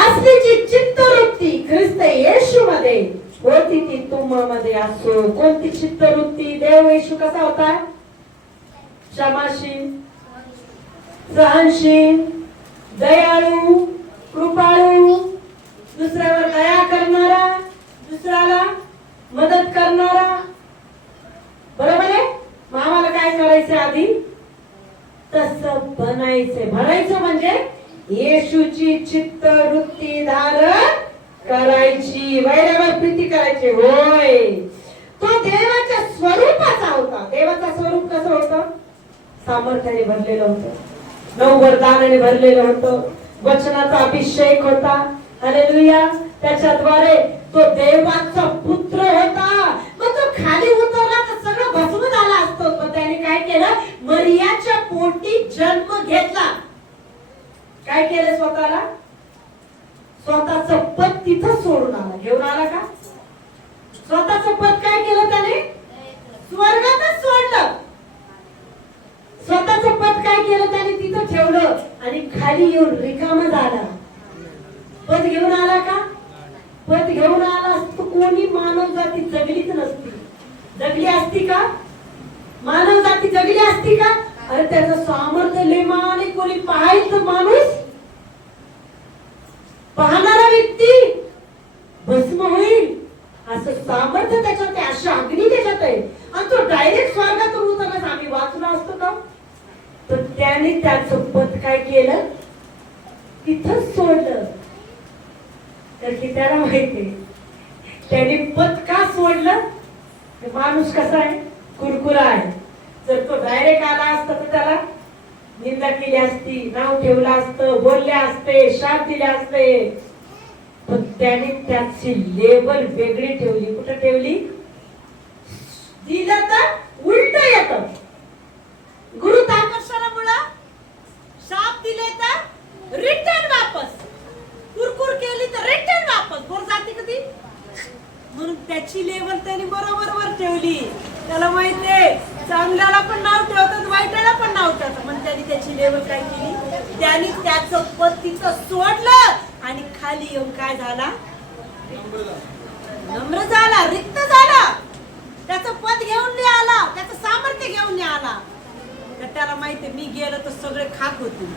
असलीची चित्तवृत्ती ख्रिस्त येशूमध्ये होती ती तुम्हामध्ये असो. कोणती चित्तवृत्ती? देव येशू कसा होता? क्षमाशील, सहनशील, दयाळू, कृपाळू, दुसऱ्यावर दया करणारा, दुसऱ्याला मदत करणारा. बरोबर आहे? मग आम्हाला काय करायचं? आधी तसं बनायचंय. बनायचं म्हणजे येशूची चित्तवृत्ती धारण करायची, वैरावर प्रीती करायची. होय, तो देवाच्या स्वरूपाचा होता. देवाचा स्वरूप कसं होतं? सामर्थ्याने भरलेलं होतं, 9 वरदानाने भरलेलं होतं, वचनाचा अभिषेक होता. हालेलुया. त्याच्याद्वारे तो देवाचा पुत्र होता. मग तो खाली उतरला तर सगळं भस्म झाला असतो. पण त्याने काय केलं? मरियाच्या पोटी जन्म घेतला. काय केलं? स्वतःला, स्वतःचं पद तिथं सोडून आला. घेऊन आला का? स्वतःचं पद काय केलं त्याने? स्वर्गातच सोडलं. स्वतःचं पद काय केलं त्याने? तिथं ठेवलं आणि खाली येऊन रिकामा झाला. पद घेऊन आला का? पद घेऊन आला असतो कोणी मानव जाती जगलीच नसती. जगली असती का? मानव जाती जगली असती का? अरे त्याचं सामर्थ्य लेमाने कोणी पाहायचं, माणूस पाहणारा व्यक्ती भस्म होईल असं सामर्थ्य त्याच्यात आहे, अशी अग्नी त्याच्यात आहे. आणि तो डायरेक्ट स्वर्गातून उतरला. आम्ही वाचलो असतो का? तर त्याने त्याचं पद काय केलं? तिथंच सोडलं. तर की त्याला माहिती त्याने पद का सोडलं? माणूस कसा आहे? कुरकुरा आहे. जर तो डायरेक्ट आला असता तर त्याला निंदा केली असती, नाव ठेवलं असतं, बोलले असते, शाप दिले असते. पण त्याने त्याची लेवल वेगळी ठेवली. कुठं ठेवली? दिलं तर उलट येत. गुरुत्वाकर्षणामुळे शाप दिले तर रिटर्न वापस, कुरकुर केली तर रिटर्न वापस. वर जाते कधी? म्हणून त्याची लेवल त्याने बरोबर वर ठेवली. त्याला माहितीये चांगल्याला पण नाव ठेवतात, वाईटाला पण नाव ठेवतात. पण त्याने त्याची लेवल काय केली? त्याने त्याचं पद तिथं सोडलं आणि खाली येऊन काय झाला? नम्र झाला, रिक्त झाला. त्याचं पद घेऊन नाही आला, त्याचं सामर्थ्य घेऊन नाही आला. तर त्याला माहितीये मी गेलो तर सगळे खाक होतील.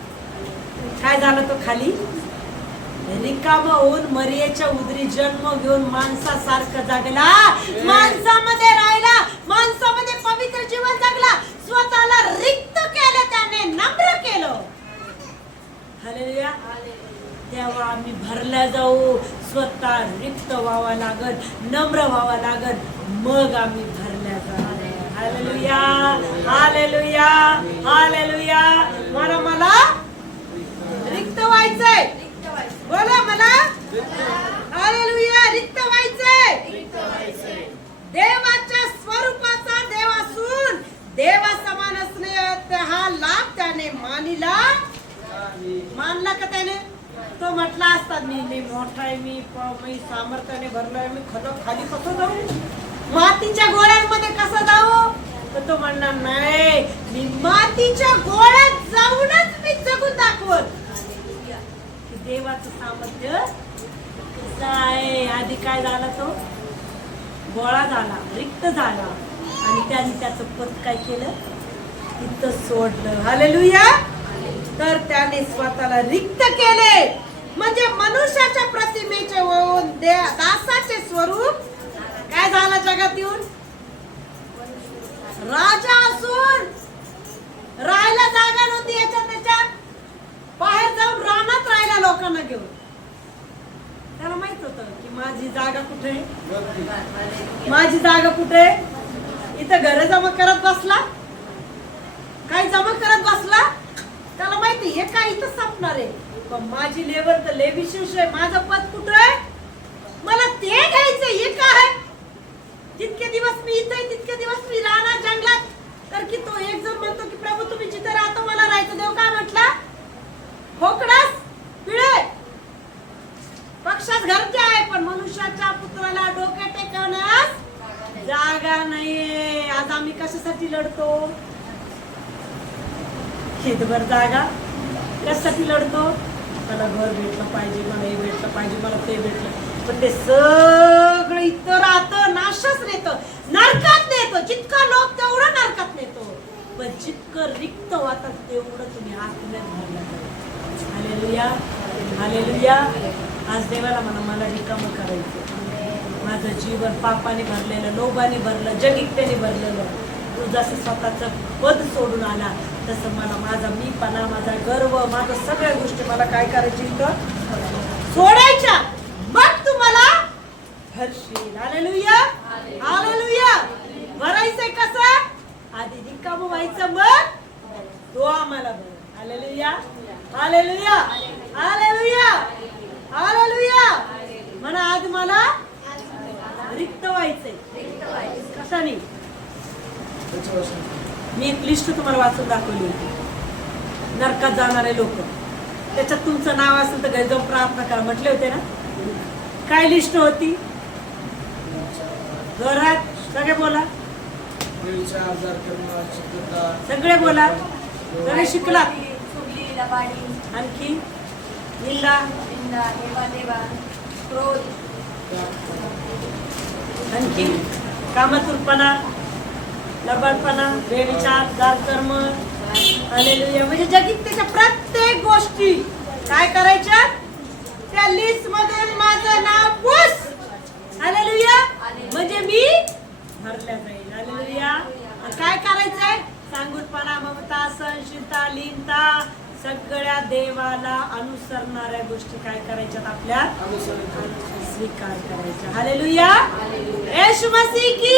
काय झालं? तो खाली रिकामा होऊन मरियेच्या उदरी जन्म घेऊन माणसासारखं जगला, माणसामध्ये राहिला, माणसामध्ये पवित्र जीवन जगला, स्वतःला रिक्त केलं, त्याने नम्र केलं. हालेलुया. तेव्हा आम्ही भरल्या जाऊ. स्वतः रिक्त व्हावा लागल, नम्र व्हावा लागल, मग आम्ही भरल्या जाऊ. हालेलुया. हालेलुया. हालेलुया. मला रिक्त व्हायचंय. बोला मला. हालेलुया. रिक्त व्हायचंय. देवाच्या स्वरूपाचा देव असून देवा समान असणे हा लाभ त्याने मानला का त्याने? तो म्हटला असता मी मोठा आहे, मी सामर्थ्याने भरलोय, मी खाली कसं जाऊ? मातीच्या गोळ्यांमध्ये कसं जाऊ? तर तो म्हणणार नाही, मी मातीच्या गोळ्यात जाऊनच मी जगून दाखवत. देवाचं सामर्थ्य कसं आहे? आधी काय झाला? तो गोळा झाला, रिक्त झाला आणि त्याने त्याचं पद काय केलं? तिथं सोडलं. हालेलुया. तर त्याने स्वतःला रिक्त केले, म्हणजे मनुष्याच्या प्रतिमेचे होऊन दासाचे स्वरूप काय झालं जगात येऊन. राजा असून राहायला जागा नव्हती याच्या त्याच्या, बाहेर जाऊन रानात राहायला लोकांना घेऊन. त्याला माहित होतं की माझी जागा कुठे, माझी जागा कुठे. इथं घर जमा करत बसला, काय जमा करत बसला. त्याला माहिती हे काय इथं संपणार आहे, पण माझी लेबर तर लय विशेष आहे. माझं पद कुठं आहे, मला ते घ्यायचंय. हे काय, जितके दिवस मी इथे तितके दिवस मी राहणार जंगलात. तर की तो एक जण म्हणतो की प्रभू तुम्ही जिथे राहतो मला राहायचं. देव काय म्हटला, खोकडास पिळे पक्षात घरचे आहे, पण मनुष्याच्या पुत्राला डोके टेकवण्यास जागा नाहीये. आज आम्ही कशासाठी लढतो, हितभर जागा कशासाठी लढतो. मला घर भेटलं पाहिजे, मला हे भेटलं पाहिजे, मला ते भेटलं. पण ते सगळं इथं राहतं, नाशच नेतं, नरकात नेतो. जितका लोक तेवढं नरकात नेतो, पण जितकं रिक्त वाटत तेवढं तुम्ही आत्म्यात भरला. Hallelujah, hallelujah. आज देवाला मला रिकामं करायचं. माझं जीवन पापाने भरलेलं, लोभाने भरलं, जगिकतेने भरलेलं. तू जसं स्वतःचं पद सोडून आला तसं मला माझा मीपणा, माझा गर्व, माझ्या सगळ्या गोष्टी मला काय करायची सोडायच्या. मग तुम्हाला भरशील. Hallelujah, hallelujah. भरायचंय कसं, आधी रिकामं व्हायचं, मग तो आम्हाला भर. हालेलुया, हालेलुया, हालेलुया, हालेलुया. म्हणा आज मला रिक्त व्हायचंय. कशाने, मी एक लिस्ट तुम्हाला वाचून दाखवली होती. नरकात जाणारे लोक, त्याच्यात तुमचं नाव असेल तर घरी जाऊन प्रार्थना करा म्हटले होते ना. काय लिस्ट होती, घरात सगळे बोला, सगळे बोला, सगळे शिकला. आणखी निंदा, क्रोध, आणखी कामतुरपणा, लबाडपणा, बेविचार, दारकर्म. हालेलुया. म्हणजे जगिकतेच्या प्रत्येक गोष्टी काय करायच्या, त्या लिस्ट मधून माझं नाव पुस. हालेलुया. म्हणजे मी भरल्या जाईल. हालेलुया. काय करायचंय, सांगूनपणा, ममता, सहनशीलता, लीनता, सगळ्या देवाला अनुसरणाऱ्या गोष्टी काय करायच्यात, आपल्या स्वीकार करायच्या. हालेलुया. येशू मसीह की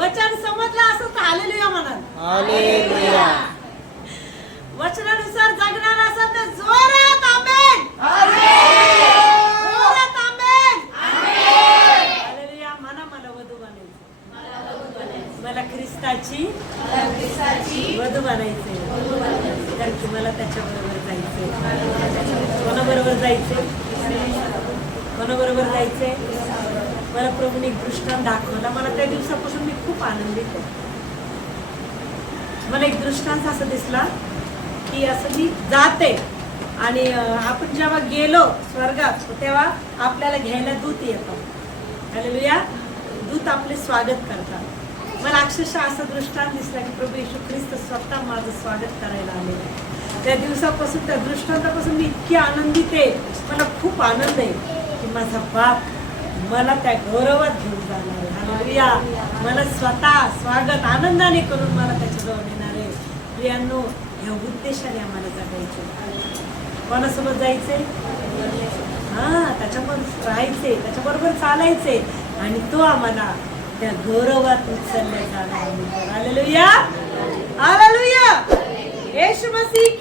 वचन समजलं असं तर हालेलुया म्हणाल. हालेलुया. वचनानुसार जगणार असेल तर जोरात आमेन, जोरात आमेन. हालेलुया. म्हणा मला वधू बनायचं, मला ख्रिस्ताची वधू बनायचंय. कारण की मला त्याच्याबरोबर जायचंय. कोणाबरोबर जायचंय, कोणाबरोबर जायचंय. मला प्रभूने एक दृष्टांत दाखवला. मला त्या दिवसापासून मी खूप आनंदित आहे. मला एक दृष्टांत असं दिसला की असं मी जाते आणि आपण जेव्हा गेलो स्वर्गात तेव्हा आपल्याला घ्यायला दूत येतात. हालेलुया. दूत आपले स्वागत करतात. मला अक्षरशः असं दृष्टांत दिसला की प्रभू येशू ख्रिस्त स्वतः माझं स्वागत करायला आलेलं. त्या दिवसापासून, त्या दृष्टांतापासून मी इतकी आनंदित आहे. मला खूप आनंद आहे की माझा बाप मला त्या गौरवात घेऊन जाणार आहे. हालेलुया. मला स्वतः स्वागत आनंदाने करून मला त्याच्याजवळ नेणार आहे. प्रियांनो, ह्या उद्देशाने आम्हाला जगायचं. कोणासोबत जायचंय, त्याच्याबरोबर राहायचंय, त्याच्याबरोबर चालायचंय आणि तो आम्हाला त्या गौरवात उचलल्या जाणार. हालेलुया, हालेलुया. येशू मसीह